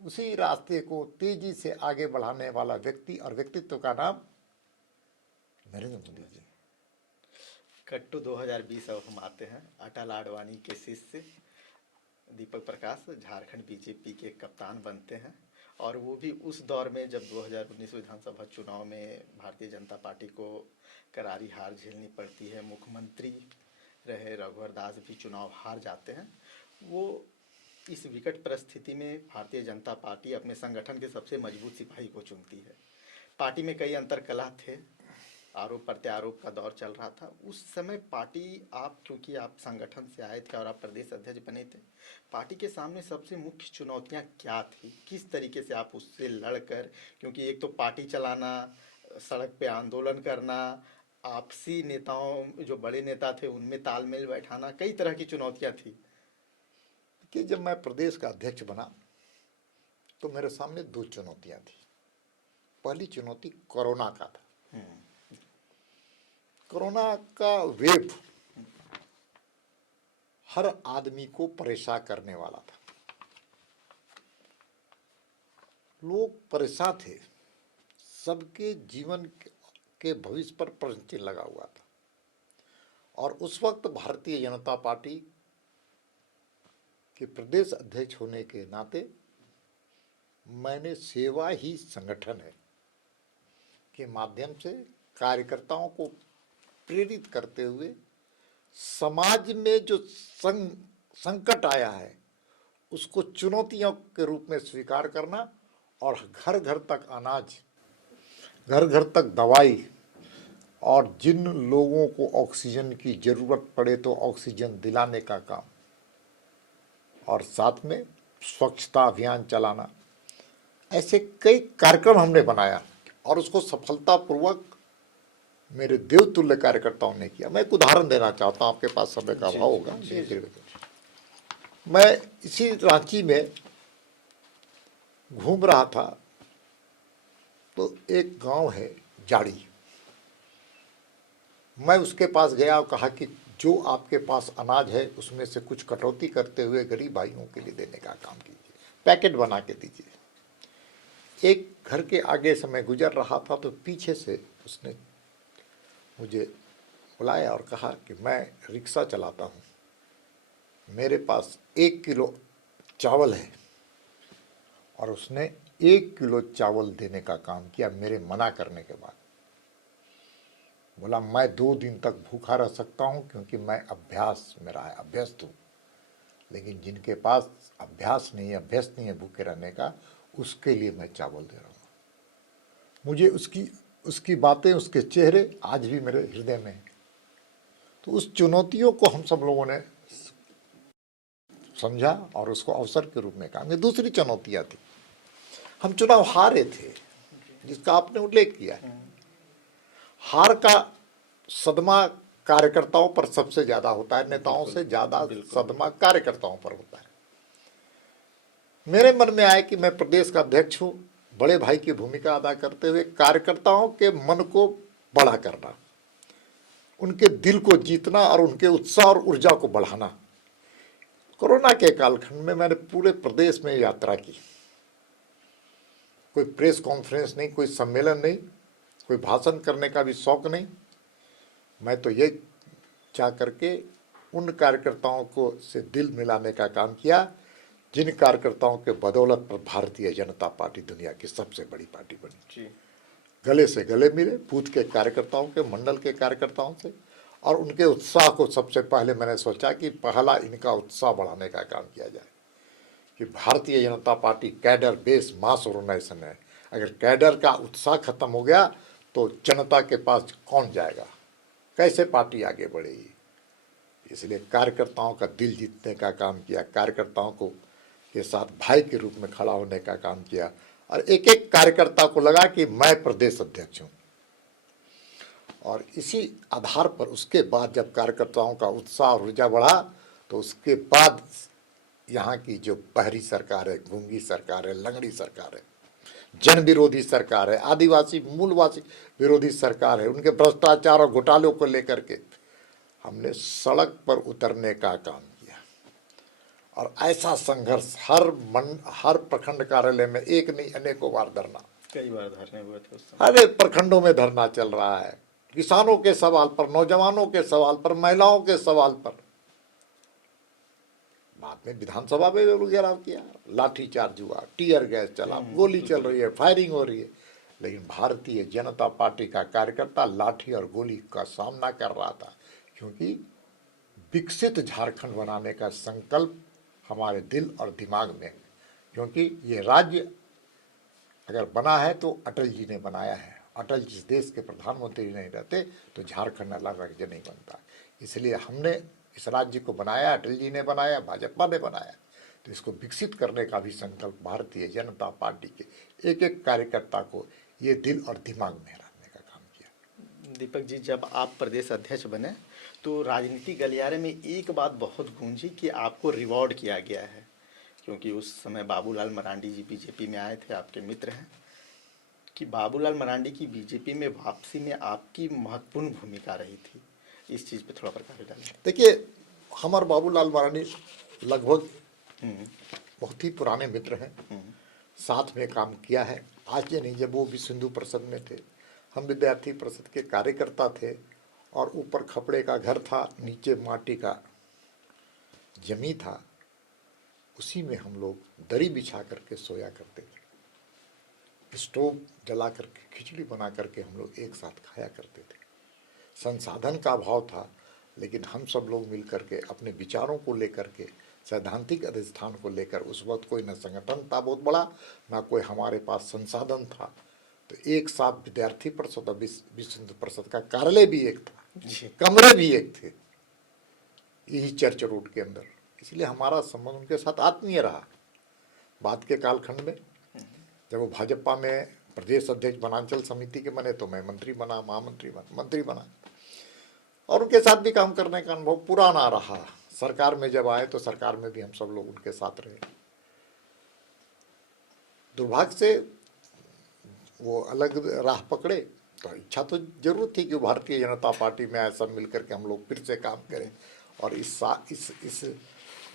उसी रास्ते को तेजी से आगे बढ़ाने वाला व्यक्ति और व्यक्तित्व का नाम नरेंद्र मोदी जी। कट्टू 2020 अब हम आते हैं। अटल आडवाणी के शिष्य दीपक प्रकाश झारखंड बीजेपी के कप्तान बनते हैं, और वो भी उस दौर में जब 2019 विधानसभा चुनाव में भारतीय जनता पार्टी को करारी हार झेलनी पड़ती है। मुख्यमंत्री रहे रघुवर दास भी चुनाव हार जाते हैं। वो इस विकट परिस्थिति में भारतीय जनता पार्टी अपने संगठन के सबसे मजबूत सिपाही को चुनती है। पार्टी में कई अंतर्कलह थे, आरोप प्रत्यारोप का दौर चल रहा था उस समय। पार्टी, क्योंकि आप संगठन से आए थे और आप प्रदेश अध्यक्ष बने थे, पार्टी के सामने सबसे मुख्य चुनौतियां क्या थी? किस तरीके से आप उससे लड़कर, क्योंकि एक तो पार्टी चलाना, सड़क पे आंदोलन करना, आपसी नेताओं, जो बड़े नेता थे उनमें तालमेल बैठाना, कई तरह की चुनौतियां थी। कि जब मैं प्रदेश का अध्यक्ष बना तो मेरे सामने 2 चुनौतियां थी। पहली चुनौती कोरोना का था। कोरोना का वेव हर आदमी को परेशान करने वाला था। लोग परेशान थे, सबके जीवन के भविष्य पर प्रश्न चिन्ह लगा हुआ था। और उस वक्त भारतीय जनता पार्टी के प्रदेश अध्यक्ष होने के नाते मैंने सेवा ही संगठन है के माध्यम से कार्यकर्ताओं को प्रेरित करते हुए समाज में जो संकट आया है उसको चुनौतियों के रूप में स्वीकार करना और घर घर तक अनाज, घर घर तक दवाई, और जिन लोगों को ऑक्सीजन की ज़रूरत पड़े तो ऑक्सीजन दिलाने का काम, और साथ में स्वच्छता अभियान चलाना। ऐसे कई कार्यक्रम हमने बनाया और उसको सफलतापूर्वक मेरे देवतुल्य कार्यकर्ताओं ने किया। मैं एक उदाहरण देना चाहता हूँ, आपके पास समय का अभाव होगा। मैं इसी रांची में घूम रहा था तो एक गांव है जाड़ी, मैं उसके पास गया और कहा कि जो आपके पास अनाज है उसमें से कुछ कटौती करते हुए गरीब भाइयों के लिए देने का काम कीजिए, पैकेट बना के दीजिए। एक घर के आगे से मैं गुजर रहा था तो पीछे से उसने मुझे बुलाया और कहा कि मैं रिक्शा चलाता हूँ, मेरे पास 1 किलो चावल है, और उसने 1 किलो चावल देने का काम किया मेरे मना करने के बाद। बोला मैं 2 दिन तक भूखा रह सकता हूँ क्योंकि मैं अभ्यास मेरा है, अभ्यस्त हूँ, लेकिन जिनके पास अभ्यास नहीं है, अभ्यस्त नहीं है भूखे रहने का, उसके लिए मैं चावल दे रहा हूँ। मुझे उसकी बातें, उसके चेहरे आज भी मेरे हृदय में हैं। तो उस चुनौतियों को हम सब लोगों ने समझा और उसको अवसर के रूप में काम। ये दूसरी चुनौतियाँ थी, हम चुनाव हारे थे जिसका आपने उल्लेख किया है। हार का सदमा कार्यकर्ताओं पर सबसे ज्यादा होता है, नेताओं से ज्यादा सदमा कार्यकर्ताओं पर होता है। मेरे मन में आया कि मैं प्रदेश का अध्यक्ष हूं, बड़े भाई की भूमिका अदा करते हुए कार्यकर्ताओं के मन को बड़ा करना, उनके दिल को जीतना और उनके उत्साह और ऊर्जा को बढ़ाना। कोरोना के कालखंड में मैंने पूरे प्रदेश में यात्रा की, कोई प्रेस कॉन्फ्रेंस नहीं, कोई सम्मेलन नहीं, कोई भाषण करने का भी शौक नहीं। मैं तो ये चाह करके उन कार्यकर्ताओं को से दिल मिलाने का काम किया जिन कार्यकर्ताओं के बदौलत पर भारतीय जनता पार्टी दुनिया की सबसे बड़ी पार्टी बनी। गले से गले मिले बूथ के कार्यकर्ताओं के, मंडल के कार्यकर्ताओं से, और उनके उत्साह को सबसे पहले मैंने सोचा कि पहला इनका उत्साह बढ़ाने का काम किया जाए कि Bharatiya Janata party cadre base मास ऑर्गेनाइजेशन है। अगर कैडर का उत्साह खत्म हो गया तो जनता के पास कौन जाएगा, कैसे पार्टी आगे बढ़ेगी। इसलिए कार्यकर्ताओं का दिल जीतने का काम किया, कार्यकर्ताओं को के साथ भाई के रूप में खड़ा होने का काम किया, और एक एक कार्यकर्ता को लगा कि मैं प्रदेश अध्यक्ष हूं। और इसी आधार पर उसके बाद जब कार्यकर्ताओं का उत्साह और ऊर्जा बढ़ा तो उसके बाद यहाँ की जो बहरी सरकार है, गूंगी सरकार है, लंगड़ी सरकार है, जन विरोधी सरकार है, आदिवासी मूलवासी विरोधी सरकार है, उनके भ्रष्टाचार और घोटालों को लेकर के हमने सड़क पर उतरने का काम किया। और ऐसा संघर्ष हर प्रखंड कार्यालय में एक नहीं अनेकों बार धरना, कई बार धरने हुए थे उस समय। हर एक प्रखंडों में धरना चल रहा है, किसानों के सवाल पर, नौजवानों के सवाल पर, महिलाओं के सवाल पर। बाद में विधानसभा में भी घेराव किया, लाठीचार्ज हुआ, टीयर गैस चला, गोली चल रही है, फायरिंग हो रही है, लेकिन भारतीय जनता पार्टी का कार्यकर्ता लाठी और गोली का सामना कर रहा था, क्योंकि विकसित झारखंड बनाने का संकल्प हमारे दिल और दिमाग में, क्योंकि ये राज्य अगर बना है तो अटल जी ने बनाया है। अटल जिस देश के प्रधानमंत्री नहीं रहते तो झारखंड अलग राज्य नहीं बनता। इसलिए हमने इस राज्य को बनाया, अटल जी ने बनाया, भाजपा ने बनाया, तो इसको विकसित करने का भी संकल्प भारतीय जनता पार्टी के एक एक कार्यकर्ता को ये दिल और दिमाग में रखने का काम किया। दीपक जी, जब आप प्रदेश अध्यक्ष बने तो राजनीति गलियारे में एक बात बहुत गूंजी कि आपको रिवॉर्ड किया गया है, क्योंकि उस समय बाबूलाल मरांडी जी बीजेपी में आए थे, आपके मित्र हैं, कि बाबूलाल मरांडी की बीजेपी में वापसी में आपकी महत्वपूर्ण भूमिका रही थी। इस चीज़ पे थोड़ा प्रकाश डालें। देखिए, हमारे बाबूलाल मरांडी लगभग बहुत ही पुराने मित्र हैं, साथ में काम किया है। आज ये नहीं, जब वो विश्व हिंदू परिषद में थे, हम विद्यार्थी परिषद के कार्यकर्ता थे, और ऊपर खपड़े का घर था, नीचे माटी का जमी था, उसी में हम लोग दरी बिछा करके सोया करते थे, स्टोव जला करके खिचड़ी बना करके हम लोग एक साथ खाया करते थे। संसाधन का अभाव था, लेकिन हम सब लोग मिल करके अपने विचारों को लेकर के सैद्धांतिक अधिष्ठान को लेकर उस वक्त कोई न संगठन था बहुत बड़ा, ना कोई हमारे पास संसाधन था। तो एक साथ विद्यार्थी परिषद और विश्व हिंदू परिषद का कार्यालय भी एक था, कमरे भी एक थे, यही चर्च रोड के अंदर। इसलिए हमारा संबंध उनके साथ आत्मीय रहा। बाद के कालखंड में जब वो भाजपा में प्रदेश अध्यक्ष वनांचल समिति के बने तो मैं मंत्री बना, महामंत्री बना, मंत्री बना, और उनके साथ भी काम करने का अनुभव पुराना रहा। सरकार में जब आए तो सरकार में भी हम सब लोग उनके साथ रहे। दुर्भाग्य से वो अलग राह पकड़े, तो इच्छा तो जरूर थी कि भारतीय जनता पार्टी में आए, सब मिलकर के हम लोग फिर से काम करें और इस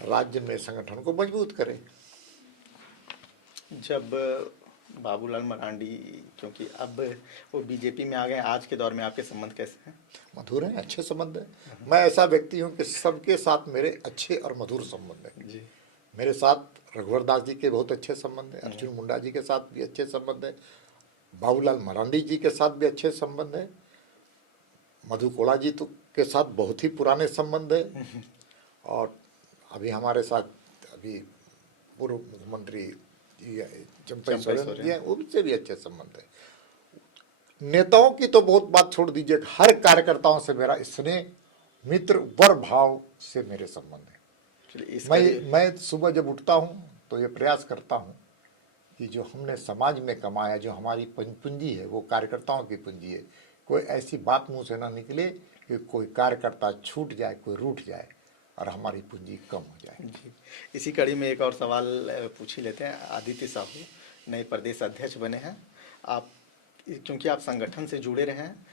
राज्य में संगठन को मजबूत करें। जब बाबूलाल मरांडी, क्योंकि अब वो बीजेपी में आ गए, आज के दौर में आपके संबंध कैसे हैं? मधुर हैं, अच्छे संबंध हैं। मैं ऐसा व्यक्ति हूं कि सबके साथ मेरे अच्छे और मधुर संबंध हैं जी। मेरे साथ रघुवर दास जी के बहुत अच्छे संबंध हैं, अर्जुन मुंडा जी के साथ भी अच्छे संबंध है, बाबूलाल मरांडी जी के साथ भी अच्छे संबंध है, मधु कोड़ा जी तो के साथ बहुत ही पुराने संबंध है, और अभी हमारे साथ अभी पूर्व मुख्यमंत्री चंपई सोरेन जी हैं, उनसे भी अच्छे संबंध है। नेताओं की तो बहुत बात छोड़ दीजिए, हर कार्यकर्ताओं से मेरा स्नेह, मित्र, वर भाव से मेरे संबंध है। मैं सुबह जब उठता हूं तो ये प्रयास करता हूं कि जो हमने समाज में कमाया, जो हमारी पूंजी है, वो कार्यकर्ताओं की पूंजी है। कोई ऐसी बात मुंह से ना निकले कि कोई कार्यकर्ता छूट जाए, कोई रूठ जाए और हमारी पूंजी कम हो जाए। जी। इसी कड़ी में एक और सवाल पूछ ही लेते हैं। आदित्य साहू नए प्रदेश अध्यक्ष बने हैं, आप क्योंकि आप संगठन से जुड़े रहे हैं,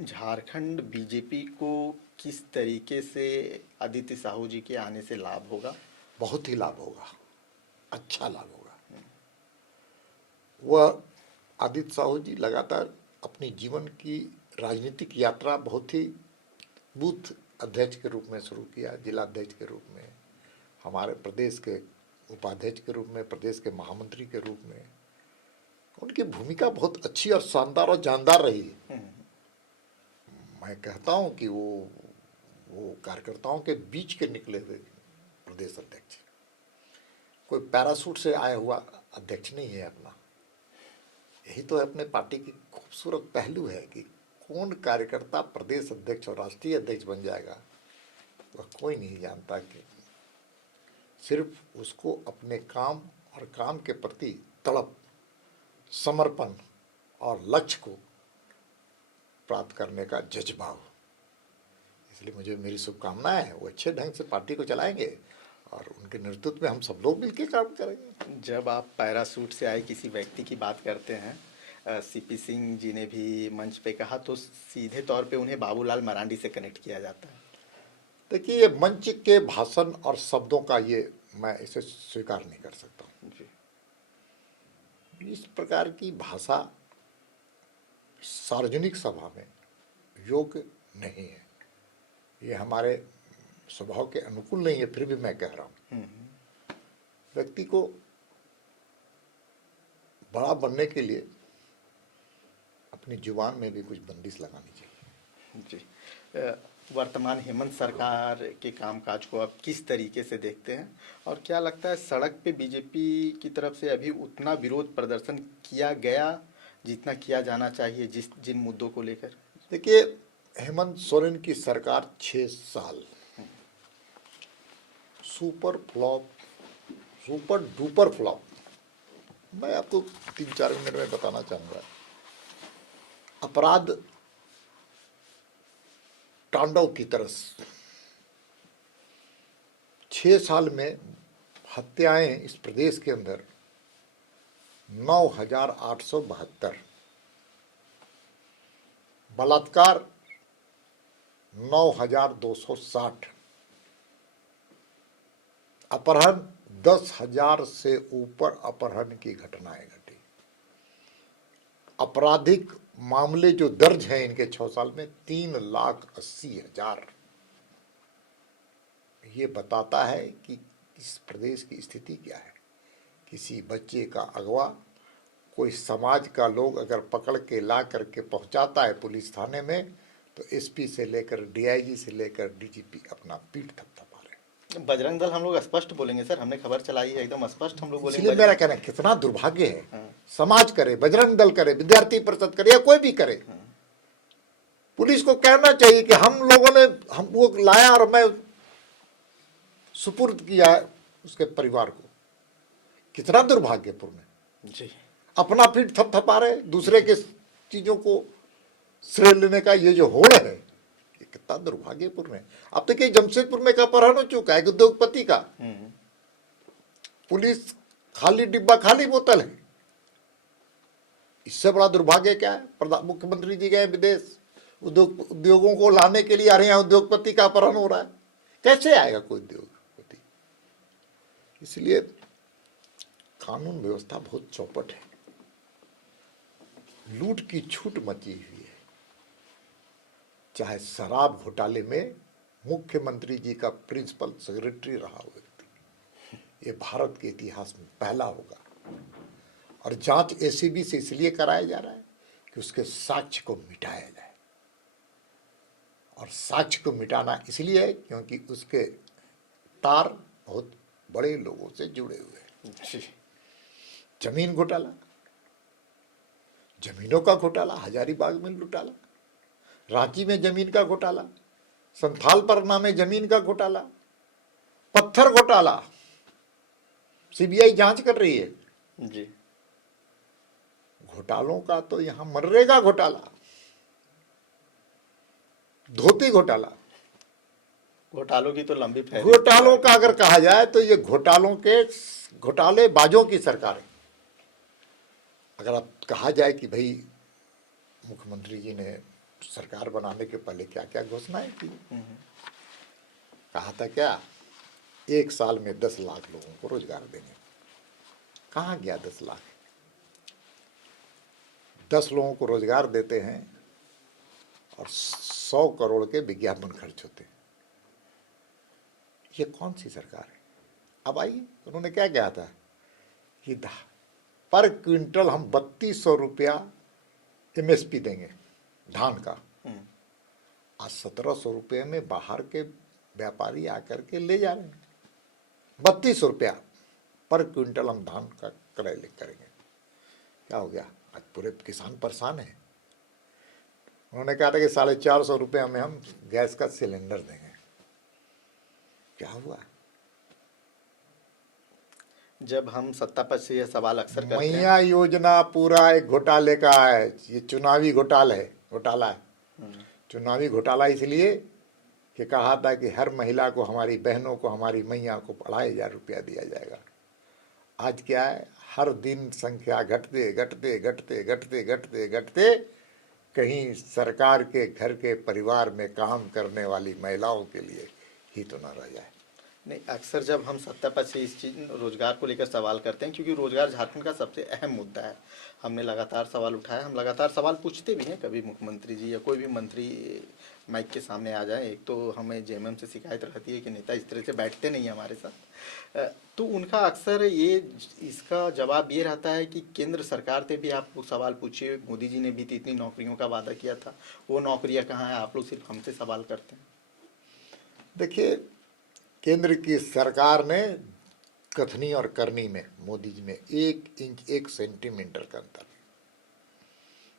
झारखंड बीजेपी को किस तरीके से आदित्य साहू जी के आने से लाभ होगा? बहुत ही लाभ होगा, अच्छा लाभ होगा। वह आदित्य साहू जी लगातार अपनी जीवन की राजनीतिक यात्रा बहुत ही बूथ अध्यक्ष के रूप में शुरू किया, जिला अध्यक्ष के रूप में, हमारे प्रदेश के उपाध्यक्ष के रूप में, प्रदेश के महामंत्री के रूप में। उनकी भूमिका बहुत अच्छी और शानदार और जानदार रही। मैं कहता हूं कि वो कार्यकर्ताओं के बीच के निकले हुए प्रदेश अध्यक्ष, कोई पैराशूट से आया हुआ अध्यक्ष नहीं है अपना। यही तो अपने पार्टी की खूबसूरत पहलू है कि कौन कार्यकर्ता प्रदेश अध्यक्ष और राष्ट्रीय अध्यक्ष बन जाएगा वह कोई नहीं जानता, कि सिर्फ उसको अपने काम और काम के प्रति तड़प, समर्पण और लक्ष्य को प्राप्त करने का जज्बा हो। इसलिए मुझे मेरी शुभकामनाएं हैं, वो अच्छे ढंग से पार्टी को चलाएंगे और उनके नेतृत्व में हम सब लोग मिलकर काम करेंगे। जब आप पैरासूट से आए किसी व्यक्ति की बात करते हैं, सीपी सिंह जी ने भी मंच पे कहा, तो सीधे तौर पे उन्हें बाबूलाल मरांडी से कनेक्ट किया जाता है। देखिए, ये मंच के भाषण और शब्दों का ये मैं इसे स्वीकार नहीं कर सकता हूँ। इस प्रकार की भाषा सार्वजनिक सभा में योग्य नहीं है, ये हमारे स्वभाव के अनुकूल नहीं है। फिर भी मैं कह रहा हूँ, व्यक्ति को बड़ा बनने के लिए अपनी जुबान में भी कुछ बंदिश लगानी चाहिए। जी। वर्तमान हेमंत सरकार के कामकाज को आप किस तरीके से देखते हैं, और क्या लगता है सड़क पे बीजेपी की तरफ से अभी उतना विरोध प्रदर्शन किया गया जितना किया जाना चाहिए जिन मुद्दों को लेकर? देखिए, हेमंत सोरेन की सरकार 6 साल super flop, super duper flop. मैं आपको 3-4 मिनट में बताना चाहूंगा। अपराध तांडव की तरह 6 साल में हत्याएं इस प्रदेश के अंदर 9,872, बलात्कार 9,260, अपहरण 10,000 से ऊपर अपहरण की घटनाएं घटी। आपराधिक मामले जो दर्ज हैं इनके 6 साल में 3,80,000। ये बताता है कि इस प्रदेश की स्थिति क्या है। किसी बच्चे का अगवा कोई समाज का लोग अगर पकड़ के ला करके पहुंचाता है पुलिस थाने में, तो एसपी से लेकर डीआईजी से लेकर डीजीपी अपना पीठ थपथपा रहे हैं। बजरंग दल हम लोग स्पष्ट बोलेंगे सर, हमने खबर चलाई है एकदम स्पष्ट हम लोग बोलेंगे इसलिए मेरा कहना है, कितना दुर्भाग्य है। हाँ। समाज करे, बजरंग दल करे, विद्यार्थी परिषद करे, या कोई भी करे, पुलिस को कहना चाहिए कि हम लोगों ने हम वो लाया और मैं सुपुर्द किया उसके परिवार को। कितना दुर्भाग्यपूर्ण है। जी। अपना पीठ थपथपा रहे, दूसरे के चीजों को श्रेय लेने का ये जो होड़ है, ये कितना दुर्भाग्यपूर्ण है। अब तक जमशेदपुर में का अपहरण हो चुका है एक उद्योगपति का। पुलिस खाली डिब्बा खाली बोतल है। इससे बड़ा दुर्भाग्य क्या है। मुख्यमंत्री जी गए विदेश, उद्योगों को लाने के लिए आ रहे हैं, उद्योगपति का अपहरण हो रहा है। कैसे आएगा कोई उद्योगपति। इसलिए कानून व्यवस्था बहुत चौपट है, लूट की छूट मची हुई है। चाहे शराब घोटाले में मुख्यमंत्री जी का प्रिंसिपल सेक्रेटरी रहा हुआ व्यक्ति, ये भारत के इतिहास में पहला होगा। और जांच एसीबी से इसलिए कराया जा रहा है कि उसके साक्ष्य को मिटाया जाए। और साक्ष्य को मिटाना इसलिए है क्योंकि उसके तार बहुत बड़े लोगों से जुड़े हुए हैं। जमीन घोटाला, जमीनों का घोटाला, हजारीबाग में घोटाला, रांची में जमीन का घोटाला, संथाल परगना में जमीन का घोटाला, पत्थर घोटाला, सीबीआई जांच कर रही है जी। घोटालों का। तो यहां मनरेगा घोटाला, धोती घोटाला, घोटालों की तो लंबी फैली। घोटालों का अगर कहा जाए तो ये घोटालेबाजों की सरकार है। अगर आप कहा जाए कि भाई मुख्यमंत्री जी ने सरकार बनाने के पहले क्या क्या घोषणाएं की, कहा था क्या 1 साल में 10 लाख लोगों को रोजगार देंगे। कहाँ गया 10 लाख। 10 लोगों को रोजगार देते हैं और 100 करोड़ के विज्ञापन खर्च होते हैं। ये कौन सी सरकार है। अब आइए, उन्होंने क्या कहा था कि पर क्विंटल हम 3200 रुपया एमएसपी देंगे धान का। आज 1700 रुपये में बाहर के व्यापारी आकर के ले जा रहे हैं। 3200 रुपया पर क्विंटल हम धान का क्रय करेंगे। क्या हो गया, आज पूरे किसान परेशान है। उन्होंने कहा था कि 450 रुपये में हम गैस का सिलेंडर देंगे। क्या हुआ। जब हम सत्ता पक्ष से यह सवाल अक्सर करते हैं, मैया योजना पूरा एक घोटाले का है। ये चुनावी घोटाला है। चुनावी घोटाला इसलिए कि कहा था कि हर महिला को, हमारी बहनों को, हमारी मैया को 2500 रुपया दिया जाएगा। आज क्या है, हर दिन संख्या घटते घटते घटते घटते घटते घटते कहीं सरकार के घर के परिवार में काम करने वाली महिलाओं के लिए ही तो न रह जाए। नहीं, अक्सर जब हम सत्ता पक्ष से इस चीज रोजगार को लेकर सवाल करते हैं, क्योंकि रोजगार झारखंड का सबसे अहम मुद्दा है, हमने लगातार सवाल उठाया, हम लगातार सवाल पूछते भी हैं। कभी मुख्यमंत्री जी या कोई भी मंत्री माइक के सामने आ जाए, एक तो हमें जेएमएम से शिकायत रहती है कि नेता इस तरह से बैठते नहीं हैं हमारे साथ, तो उनका अक्सर ये इसका जवाब ये रहता है कि केंद्र सरकार से भी आप सवाल पूछिए, मोदी जी ने भी तो इतनी नौकरियों का वादा किया था, वो नौकरियां कहाँ हैं, आप लोग सिर्फ हमसे सवाल करते हैं। देखिए, केंद्र की सरकार ने कथनी और करनी में, मोदी जी में 1 इंच 1 सेंटीमीटर का अंतर।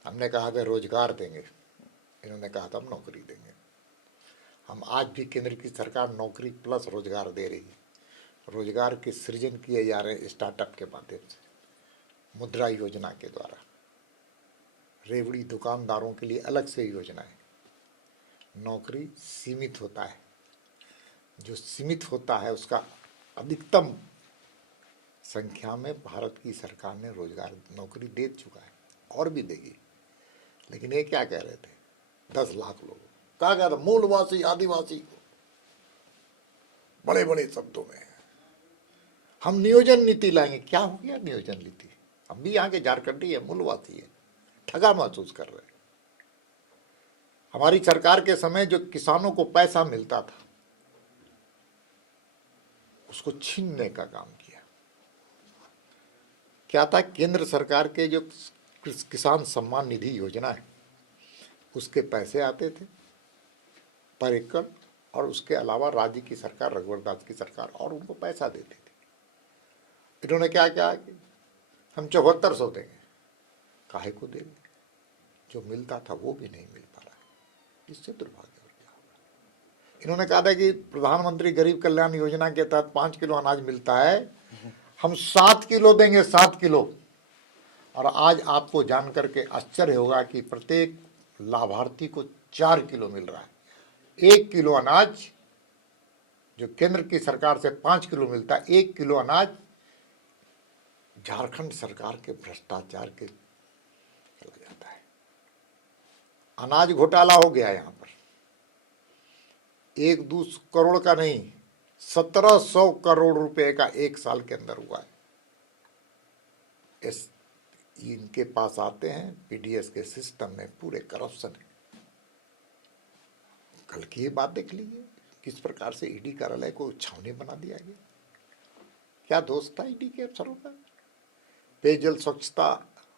हमने कहा था रोजगार देंगे, इन्होंने कहा था हम नौकरी देंगे। हम आज भी केंद्र की सरकार नौकरी प्लस रोजगार दे रही है। रोजगार के सृजन किए जा रहे हैं स्टार्टअप के माध्यम से, मुद्रा योजना के द्वारा, रेवड़ी दुकानदारों के लिए अलग से योजनाएं। नौकरी सीमित होता है, जो सीमित होता है उसका अधिकतम संख्या में भारत की सरकार ने रोजगार नौकरी दे चुका है और भी देगी। लेकिन ये क्या कह रहे थे, 10 लाख लोगों कहा गया था, मूलवासी आदिवासी को, बड़े बड़े शब्दों में हम नियोजन नीति लाएंगे। क्या हो गया नियोजन नीति। हम भी यहाँ के झारखंडी है, मूलवासी है, ठगा महसूस कर रहे हैं। हमारी सरकार के समय जो किसानों को पैसा मिलता था उसको छीनने का काम किया। क्या था, केंद्र सरकार के जो किसान सम्मान निधि योजना है उसके पैसे आते थे पर एकड़ और उसके अलावा राज्य की सरकार, रघुवर दास की सरकार, और उनको पैसा देती थी। इन्होंने क्या किया कि हम 7400 देंगे, काहे को देंगे, जो मिलता था वो भी नहीं मिल पा रहा है, इससे दुर्भाग्य हो गया होगा। इन्होंने कहा था कि प्रधानमंत्री गरीब कल्याण योजना के तहत 5 किलो अनाज मिलता है, हम 7 किलो देंगे, 7 किलो। और आज आपको जान करके आश्चर्य होगा कि प्रत्येक लाभार्थी को 4 किलो मिल रहा है। 1 किलो अनाज जो केंद्र की सरकार से 5 किलो मिलता है, 1 किलो अनाज झारखंड सरकार के भ्रष्टाचार के चला जाता है। अनाज घोटाला हो गया यहाँ पर, 1-2 करोड़ का नहीं, 1700 करोड़ रुपए का 1 साल के अंदर हुआ है। इनके पास आते हैं, पीडीएस के सिस्टम में पूरे करप्शन है। कल की ये बात देख लीजिए, किस प्रकार से ईडी कार्यालय को छावनी बना दिया गया। क्या दोष था ईडी के अफसरों का? पेयजल स्वच्छता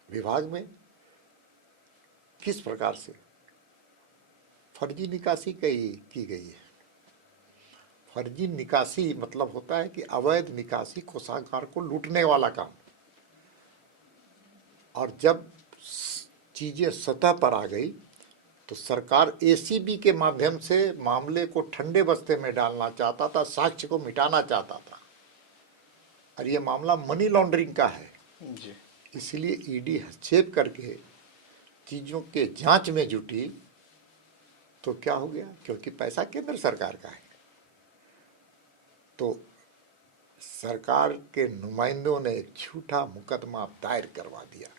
विभाग में किस प्रकार से फर्जी निकासी की गई है। फर्जी निकासी मतलब होता है कि अवैध निकासी, कोषागार को लूटने वाला काम। और जब चीजें सतह पर आ गई तो सरकार एसीबी के माध्यम से मामले को ठंडे बस्ते में डालना चाहता था, साक्ष्य को मिटाना चाहता था। और ये मामला मनी लॉन्ड्रिंग का है जी। इसलिए ईडी हस्तक्षेप करके चीजों के जांच में जुटी तो क्या हो गया, क्योंकि पैसा केंद्र सरकार का है तो सरकार के नुमाइंदों ने एक झूठा मुकदमा दायर करवा दिया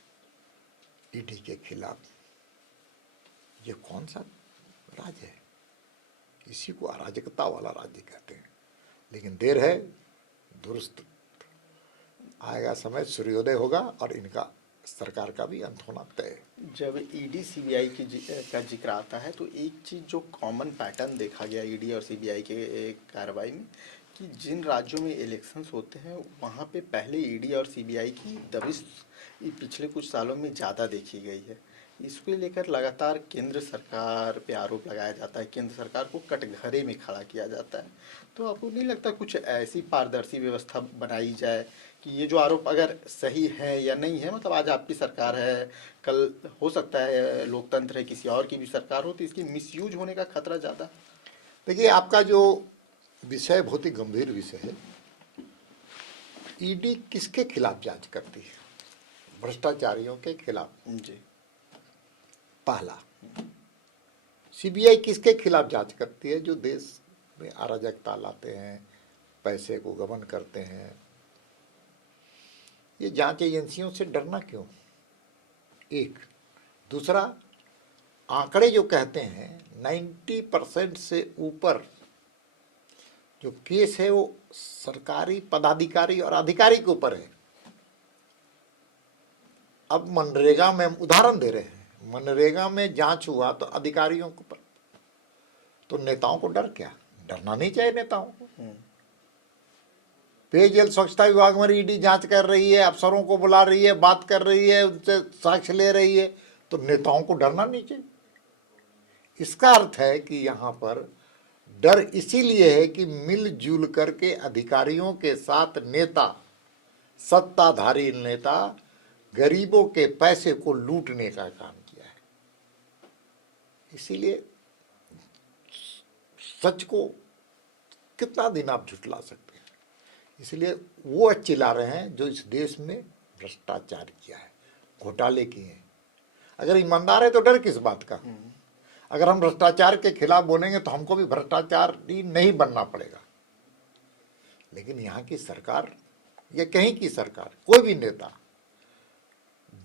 ईडी के खिलाफ। ये कौन सा राज्य है? इसी को अराजकता वाला राज्य कहते हैं। लेकिन देर है दुरुस्त, आएगा समय, सूर्योदय होगा और इनका सरकार का भी अंत होना तय है। जब ईडी सीबीआई का जिक्र आता है तो एक चीज़ जो कॉमन पैटर्न देखा गया ईडी और सीबीआई के कार्रवाई में, कि जिन राज्यों में इलेक्शंस होते हैं वहाँ पे पहले ईडी और सीबीआई की दबिश पिछले कुछ सालों में ज़्यादा देखी गई है। इसको लेकर लगातार केंद्र सरकार पे आरोप लगाया जाता है, केंद्र सरकार को कटघरे में खड़ा किया जाता है। तो आपको नहीं लगता कुछ ऐसी पारदर्शी व्यवस्था बनाई जाए कि ये जो आरोप अगर सही है या नहीं है, मतलब आज आपकी सरकार है, कल हो सकता है लोकतंत्र है, किसी और की भी सरकार हो, तो इसकी मिसयूज होने का खतरा ज़्यादा। देखिए, आपका जो विषय बहुत ही गंभीर विषय है। ईडी किसके खिलाफ जांच करती है? भ्रष्टाचारियों के खिलाफ जी। पहला। सीबीआई किसके खिलाफ जांच करती है? जो देश में अराजकता लाते हैं, पैसे को गबन करते हैं। ये जांच एजेंसियों से डरना क्यों? एक। दूसरा, आंकड़े जो कहते हैं 90% से ऊपर जो केस है वो सरकारी पदाधिकारी और अधिकारी के ऊपर है। अब मनरेगा में उदाहरण दे रहे हैं, मनरेगा में जांच हुआ तो अधिकारियों को, तो नेताओं को डर क्या? डरना नहीं चाहिए नेताओं को। पेयजल स्वच्छता विभाग में ईडी जांच कर रही है, अफसरों को बुला रही है, बात कर रही है, उनसे साक्ष्य ले रही है, तो नेताओं को डरना नहीं चाहिए। इसका अर्थ है कि यहाँ पर डर इसीलिए है कि मिलजुल करके अधिकारियों के साथ नेता, सत्ताधारी नेता गरीबों के पैसे को लूटने का काम किया है। इसीलिए सच को कितना दिन आप झुठला सकते हैं? इसलिए वो चिल्ला रहे हैं जो इस देश में भ्रष्टाचार किया है, घोटाले किए हैं। अगर ईमानदार है तो डर किस बात का? अगर हम भ्रष्टाचार के खिलाफ बोलेंगे तो हमको भी भ्रष्टाचारी नहीं बनना पड़ेगा। लेकिन यहाँ की सरकार या कहीं की सरकार, कोई भी नेता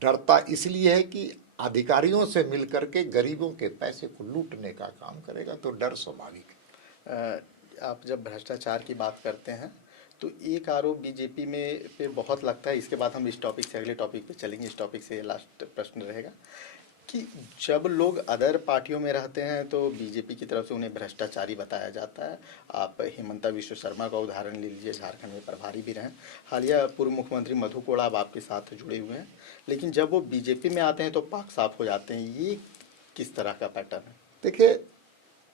डरता इसलिए है कि अधिकारियों से मिलकर के गरीबों के पैसे को लूटने का काम करेगा, तो डर स्वाभाविक है। आप जब भ्रष्टाचार की बात करते हैं तो एक आरोप बीजेपी में पे बहुत लगता है, इसके बाद हम इस टॉपिक से अगले टॉपिक पे चलेंगे। इस टॉपिक से लास्ट प्रश्न रहेगा कि जब लोग अदर पार्टियों में रहते हैं तो बीजेपी की तरफ से उन्हें भ्रष्टाचारी बताया जाता है। आप हिमंता विश्व शर्मा का उदाहरण ले लीजिए, झारखंड में प्रभारी भी रहे। हालिया पूर्व मुख्यमंत्री मधु कोड़ा अब आपके साथ जुड़े हुए हैं, लेकिन जब वो बीजेपी में आते हैं तो पाक साफ हो जाते हैं। ये किस तरह का पैटर्न है? देखिए,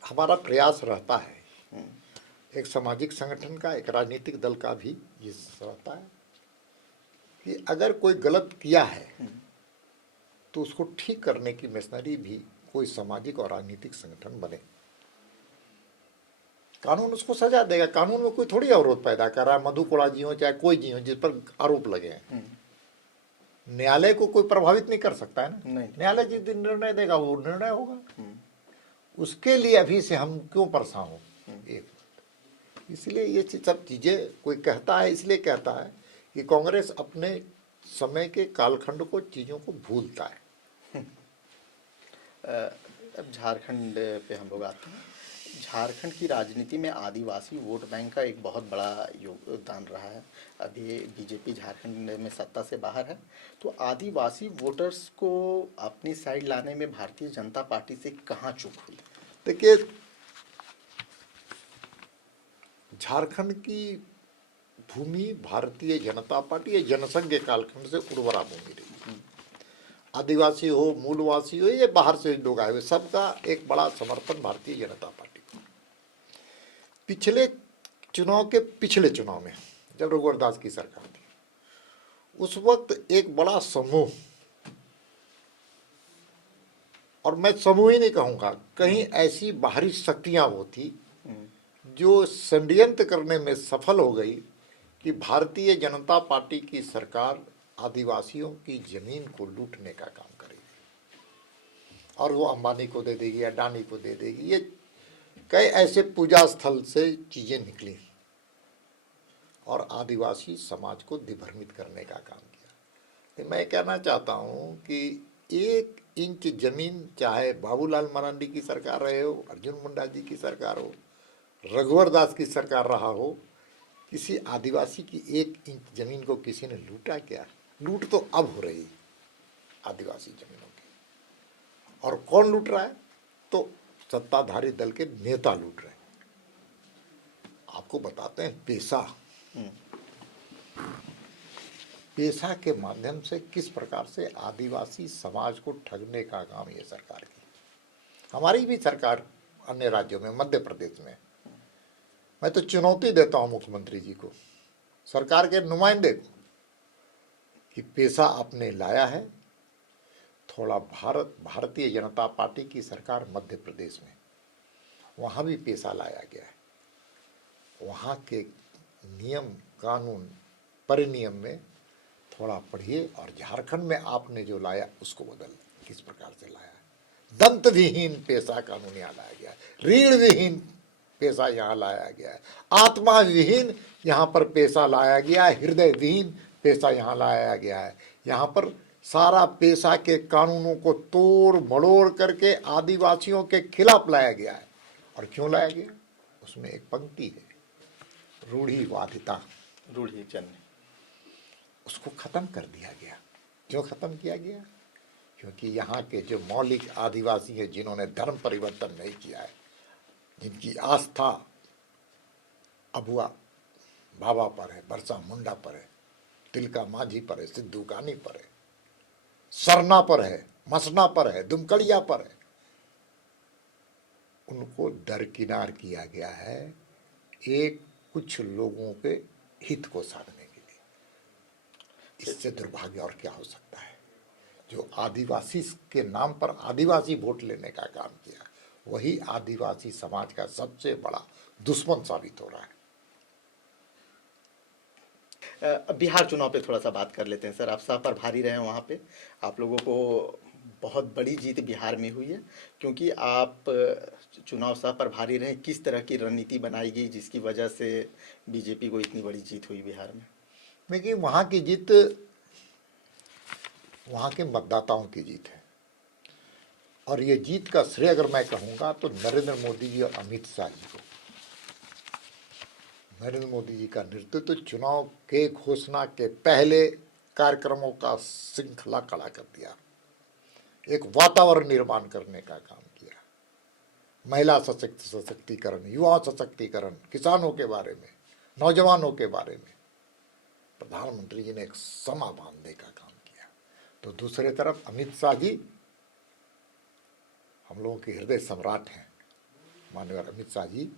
हमारा प्रयास रहता है एक सामाजिक संगठन का, एक राजनीतिक दल का भी ये रहता है कि अगर कोई गलत किया है तो उसको ठीक करने की मशीनरी भी कोई सामाजिक और राजनीतिक संगठन बने। कानून उसको सजा देगा, कानून में कोई थोड़ी अवरोध पैदा कर रहा है, मधु कोड़ा जी हो चाहे कोई जी हो जिस पर आरोप लगे हैं। न्यायालय को कोई प्रभावित नहीं कर सकता है ना, न्यायालय जिस दिन निर्णय देगा वो निर्णय होगा। उसके लिए अभी से हम क्यों परेशान हो? एक इसलिए ये सब चीजें कोई कहता है, इसलिए कहता है कि कांग्रेस अपने समय के कालखंड को, चीजों को भूलता है। अब झारखंड पे हम लोग आते हैं। झारखंड की राजनीति में आदिवासी वोट बैंक का एक बहुत बड़ा योगदान रहा है। अभी बीजेपी झारखंड में सत्ता से बाहर है, तो आदिवासी वोटर्स को अपनी साइड लाने में भारतीय जनता पार्टी से कहाँ चूक हुई? देखिए, झारखंड की भूमि भारतीय जनता पार्टी या जनसंघ के कालखंड से उर्वरा भूमि रही। आदिवासी हो, मूलवासी हो, ये बाहर से लोग आए हुए, सबका एक बड़ा समर्थन भारतीय जनता पार्टी को। पिछले चुनाव के पिछले चुनाव में जब रघुवर दास की सरकार थी, उस वक्त एक बड़ा समूह, और मैं समूह ही नहीं कहूंगा, कहीं ऐसी बाहरी शक्तियां वो थी जो षड्यंत्र करने में सफल हो गई कि भारतीय जनता पार्टी की सरकार आदिवासियों की जमीन को लूटने का काम करेगी और वो अंबानी को दे देगी, अडानी को दे देगी। ये कई ऐसे पूजा स्थल से चीजें निकली और आदिवासी समाज को दिभ्रमित करने का काम किया। तो मैं कहना चाहता हूं कि 1 इंच जमीन, चाहे बाबूलाल मरांडी की सरकार रहे हो, अर्जुन मुंडा जी की सरकार हो, रघुवर दास की सरकार रहा हो, किसी आदिवासी की 1 इंच जमीन को किसी ने लूटा क्या? लूट तो अब हो रही आदिवासी जमीनों की। और कौन लूट रहा है? तो सत्ताधारी दल के नेता लूट रहे हैं। आपको बताते हैं पेशा, पेशा के माध्यम से किस प्रकार से आदिवासी समाज को ठगने का काम ये सरकार की। हमारी भी सरकार अन्य राज्यों में, मध्य प्रदेश में, मैं तो चुनौती देता हूं मुख्यमंत्री जी को, सरकार के नुमाइंदे को, कि पेशा आपने लाया है। थोड़ा भारतीय जनता पार्टी की सरकार मध्य प्रदेश में, वहां भी पेशा लाया गया है। वहां के नियम कानून परिनियम में थोड़ा पढ़िए, और झारखंड में आपने जो लाया उसको बदल किस प्रकार से लाया है। दंत विहीन पेशा कानून यहाँ लाया गया है, रीढ़ विहीन पेशा यहाँ लाया गया है, आत्मा विहीन यहाँ पर पेशा लाया गया है, हृदय विहीन पेशा यहाँ लाया गया है। यहाँ पर सारा पेशा के कानूनों को तोड़ मड़ोड़ करके आदिवासियों के खिलाफ लाया गया है। और क्यों लाया गया? उसमें एक पंक्ति है, रूढ़िवादिता, रूढ़िजन्य, उसको खत्म कर दिया गया। क्यों खत्म किया गया? क्योंकि यहाँ के जो मौलिक आदिवासी हैं, जिन्होंने धर्म परिवर्तन नहीं किया है, जिनकी आस्था अबुआ बाबा पर है, बरसा मुंडा पर है, तिलका माझी पर है, सिद्धू कानी पर है, सरना पर है, मसना पर है, दुमकड़िया पर है, उनको दरकिनार किया गया है एक कुछ लोगों के हित को साधने के लिए। इससे दुर्भाग्य और क्या हो सकता है? जो आदिवासी के नाम पर आदिवासी वोट लेने का काम किया, वही आदिवासी समाज का सबसे बड़ा दुश्मन साबित हो रहा है। बिहार चुनाव पे थोड़ा सा बात कर लेते हैं सर। आप सह प्रभारी रहे हैं वहाँ पे, आप लोगों को बहुत बड़ी जीत बिहार में हुई है, क्योंकि आप चुनाव सह प्रभारी रहे। किस तरह की रणनीति बनाई गई जिसकी वजह से बीजेपी को इतनी बड़ी जीत हुई बिहार में? देखिए, वहाँ की जीत वहाँ के मतदाताओं की जीत है, और ये जीत का श्रेय अगर मैं कहूँगा तो नरेंद्र मोदी जी और अमित शाह जी को। नरेंद्र मोदी जी का नेतृत्व चुनाव के घोषणा के पहले कार्यक्रमों का श्रृंखला खड़ा कर दिया, एक वातावरण निर्माण करने का काम किया, महिला सशक्तिकरण, युवा सशक्तिकरण, किसानों के बारे में, नौजवानों के बारे में प्रधानमंत्री जी ने एक समा बांधने का काम किया। तो दूसरे तरफ अमित शाह जी हम लोगों के हृदय सम्राट हैं, माननीय अमित शाह जी,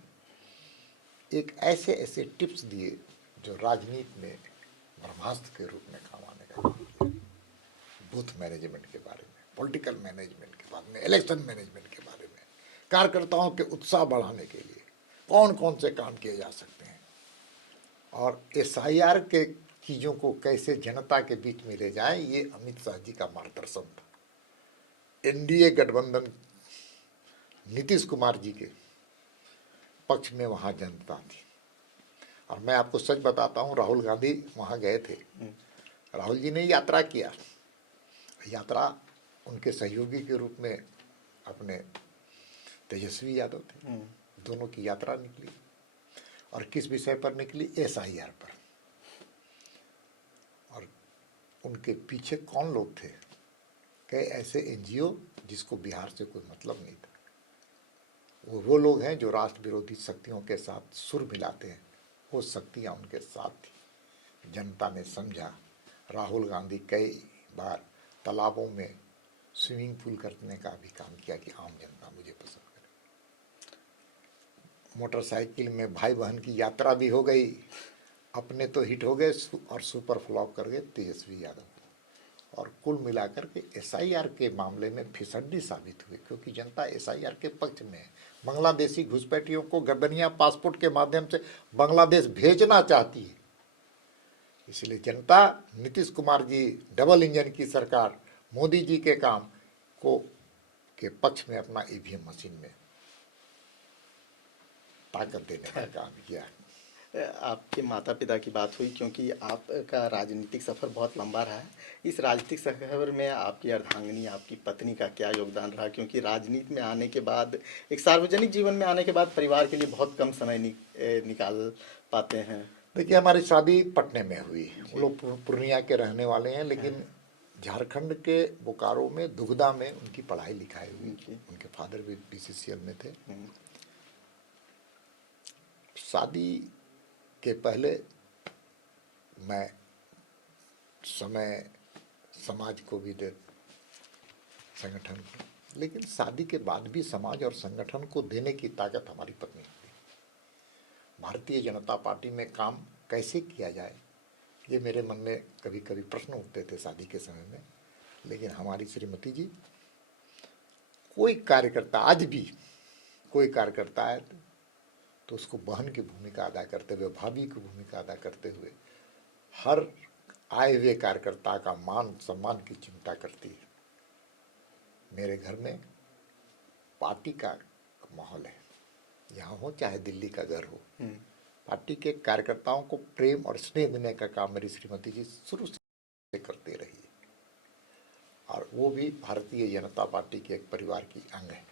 एक ऐसे ऐसे टिप्स दिए जो राजनीति में ब्रह्मास्त्र के रूप में काम आने का काम किया। बूथ मैनेजमेंट के बारे में, पॉलिटिकल मैनेजमेंट के बारे में, इलेक्शन मैनेजमेंट के बारे में, कार्यकर्ताओं के उत्साह बढ़ाने के लिए कौन कौन से काम किए जा सकते हैं और SIR के चीज़ों को कैसे जनता के बीच में ले जाए, ये अमित शाह जी का मार्गदर्शन था। NDA गठबंधन नीतीश कुमार जी के पक्ष में वहाँ जनता थी। और मैं आपको सच बताता हूँ, राहुल गांधी वहाँ गए थे, राहुल जी ने यात्रा किया, यात्रा उनके सहयोगी के रूप में अपने तेजस्वी यादव थे, दोनों की यात्रा निकली। और किस विषय पर निकली? SIR पर। और उनके पीछे कौन लोग थे? कई ऐसे NGO जिसको बिहार से कोई मतलब नहीं था। वो लोग हैं जो राष्ट्र विरोधी शक्तियों के साथ सुर मिलाते हैं, वो शक्तियाँ उनके साथ थी। जनता ने समझा। राहुल गांधी कई बार तालाबों में स्विमिंग पूल करने का भी काम किया कि आम जनता मुझे पसंद करे। मोटरसाइकिल में भाई बहन की यात्रा भी हो गई, अपने तो हिट हो गए और सुपर फ्लॉप कर गए तेजस्वी यादव। और कुल मिलाकर के SIR के मामले में फिसड्डी साबित हुई, क्योंकि जनता SIR के पक्ष में है। बांग्लादेशी घुसपैठियों को गबनिया पासपोर्ट के माध्यम से बांग्लादेश भेजना चाहती है। इसलिए जनता नीतीश कुमार जी, डबल इंजन की सरकार, मोदी जी के काम को के पक्ष में अपना EVM मशीन में ताकत देने का काम किया। आपके माता पिता की बात हुई, क्योंकि आपका राजनीतिक सफ़र बहुत लंबा रहा है। इस राजनीतिक सफ़र में आपकी अर्धांगिनी, आपकी पत्नी का क्या योगदान रहा? क्योंकि राजनीति में आने के बाद, एक सार्वजनिक जीवन में आने के बाद परिवार के लिए बहुत कम समय निकाल पाते हैं। देखिए, हमारी शादी पटने में हुई। वो लोग पूर्णिया के रहने वाले हैं, लेकिन झारखंड के बोकारो में दुगदा में उनकी पढ़ाई लिखाई हुई। उनके फादर भी BCCL में थे। शादी के पहले मैं समय समाज को भी दे, संगठन को, लेकिन शादी के बाद भी समाज और संगठन को देने की ताकत हमारी पत्नी थी। भारतीय जनता पार्टी में काम कैसे किया जाए, ये मेरे मन में कभी कभी प्रश्न उठते थे शादी के समय में। लेकिन हमारी श्रीमती जी, कोई कार्यकर्ता, आज भी कोई कार्यकर्ता है तो उसको बहन की भूमिका अदा करते हुए, भाभी की भूमिका अदा करते हुए, हर आए हुए कार्यकर्ता का मान सम्मान की चिंता करती है। मेरे घर में पार्टी का माहौल है, यहाँ हो चाहे दिल्ली का घर हो। पार्टी के कार्यकर्ताओं को प्रेम और स्नेह देने का काम मेरी श्रीमती जी शुरू से करते रही है। और वो भी भारतीय जनता पार्टी के एक परिवार की अंग है।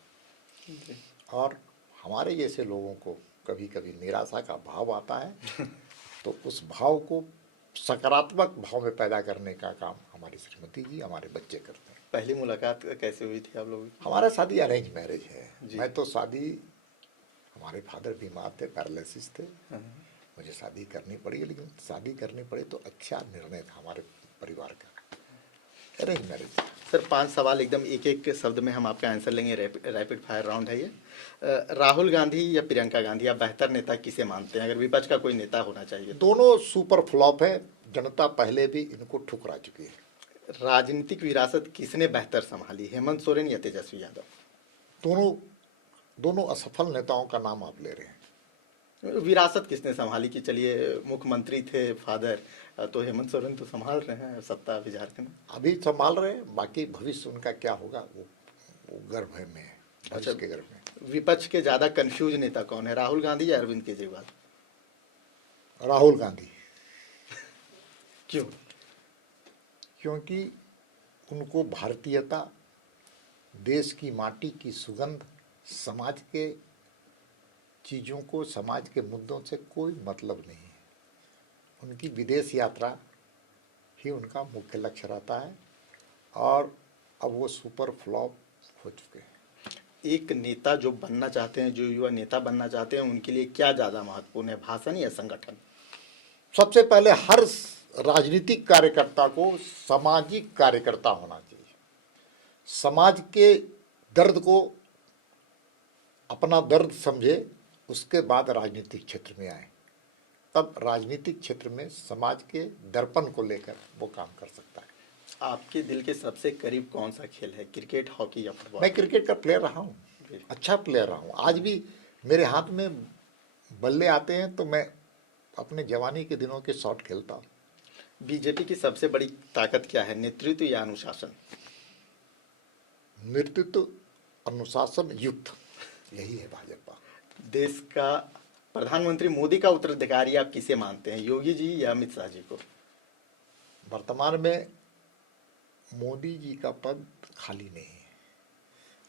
और हमारे जैसे लोगों को कभी कभी निराशा का भाव आता है तो उस भाव को सकारात्मक भाव में पैदा करने का काम हमारी श्रीमती जी, हमारे बच्चे करते हैं। पहली मुलाकात कैसे हुई थी आप लोगों की? हमारा शादी अरेंज मैरिज है। मैं तो शादी, हमारे फादर बीमार थे, पैरालिसिस थे, मुझे शादी करनी पड़ी। लेकिन शादी करनी पड़ी तो अच्छा निर्णय था हमारे परिवार का, अरेंज मैरिज। सर, 5 सवाल एकदम एक एक शब्द में हम आपका आंसर लेंगे, रैपिड फायर राउंड है ये। राहुल गांधी या प्रियंका गांधी, आप बेहतर नेता किसे मानते हैं अगर विपक्ष का कोई नेता होना चाहिए? दोनों सुपर फ्लॉप है, जनता पहले भी इनको ठुकरा चुकी है। राजनीतिक विरासत किसने बेहतर संभाली, हेमंत सोरेन या तेजस्वी यादव? दोनों असफल नेताओं का नाम आप ले रहे हैं। विरासत किसने संभाली? कि चलिए मुख्यमंत्री थे फादर, तो हेमंत सोरेन तो संभाल रहे हैं सत्ता अभी झारखंड में। अभी संभाल रहे हैं, बाकी भविष्य उनका क्या होगा वो गर्भ है में, अच्छा, के गर्भ में। विपक्ष के ज्यादा कंफ्यूज नेता कौन है, राहुल गांधी या अरविंद केजरीवाल? राहुल गांधी। क्यों? क्योंकि उनको भारतीयता, देश की माटी की सुगंध, समाज के चीज़ों को, समाज के मुद्दों से कोई मतलब नहीं है। उनकी विदेश यात्रा ही उनका मुख्य लक्ष्य रहता है और अब वो सुपर फ्लॉप हो चुके हैं। एक नेता जो बनना चाहते हैं, जो युवा नेता बनना चाहते हैं, उनके लिए क्या ज़्यादा महत्वपूर्ण है, भाषण या संगठन? सबसे पहले हर राजनीतिक कार्यकर्ता को सामाजिक कार्यकर्ता होना चाहिए। समाज के दर्द को अपना दर्द समझे, उसके बाद राजनीतिक क्षेत्र में आए, तब राजनीतिक क्षेत्र में समाज के दर्पण को लेकर वो काम कर सकता है। आपके दिल के सबसे करीब कौन सा खेल है, क्रिकेट, हॉकी या फुटबॉल? मैं क्रिकेट का प्लेयर रहा हूँ, अच्छा प्लेयर रहा हूँ। आज भी मेरे हाथ में बल्ले आते हैं तो मैं अपने जवानी के दिनों के शॉट खेलता हूँ। बीजेपी की सबसे बड़ी ताकत क्या है, नेतृत्व या अनुशासन? नेतृत्व, अनुशासन युक्त, यही है भाजपा। देश का प्रधानमंत्री मोदी का उत्तराधिकारी आप किसे मानते हैं, योगी जी या अमित शाह जी को? वर्तमान में मोदी जी का पद खाली नहीं है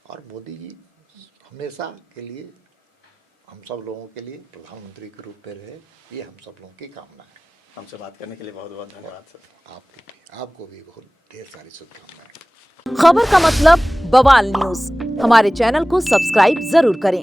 और मोदी जी हमेशा के लिए हम सब लोगों के लिए प्रधानमंत्री के रूप में रहे, ये हम सब लोगों की कामना है। हमसे बात करने के लिए बहुत बहुत धन्यवाद सर। आपको भी बहुत ढेर सारी शुभकामनाएं। खबर का मतलब बवाल न्यूज, हमारे चैनल को सब्सक्राइब जरूर करें।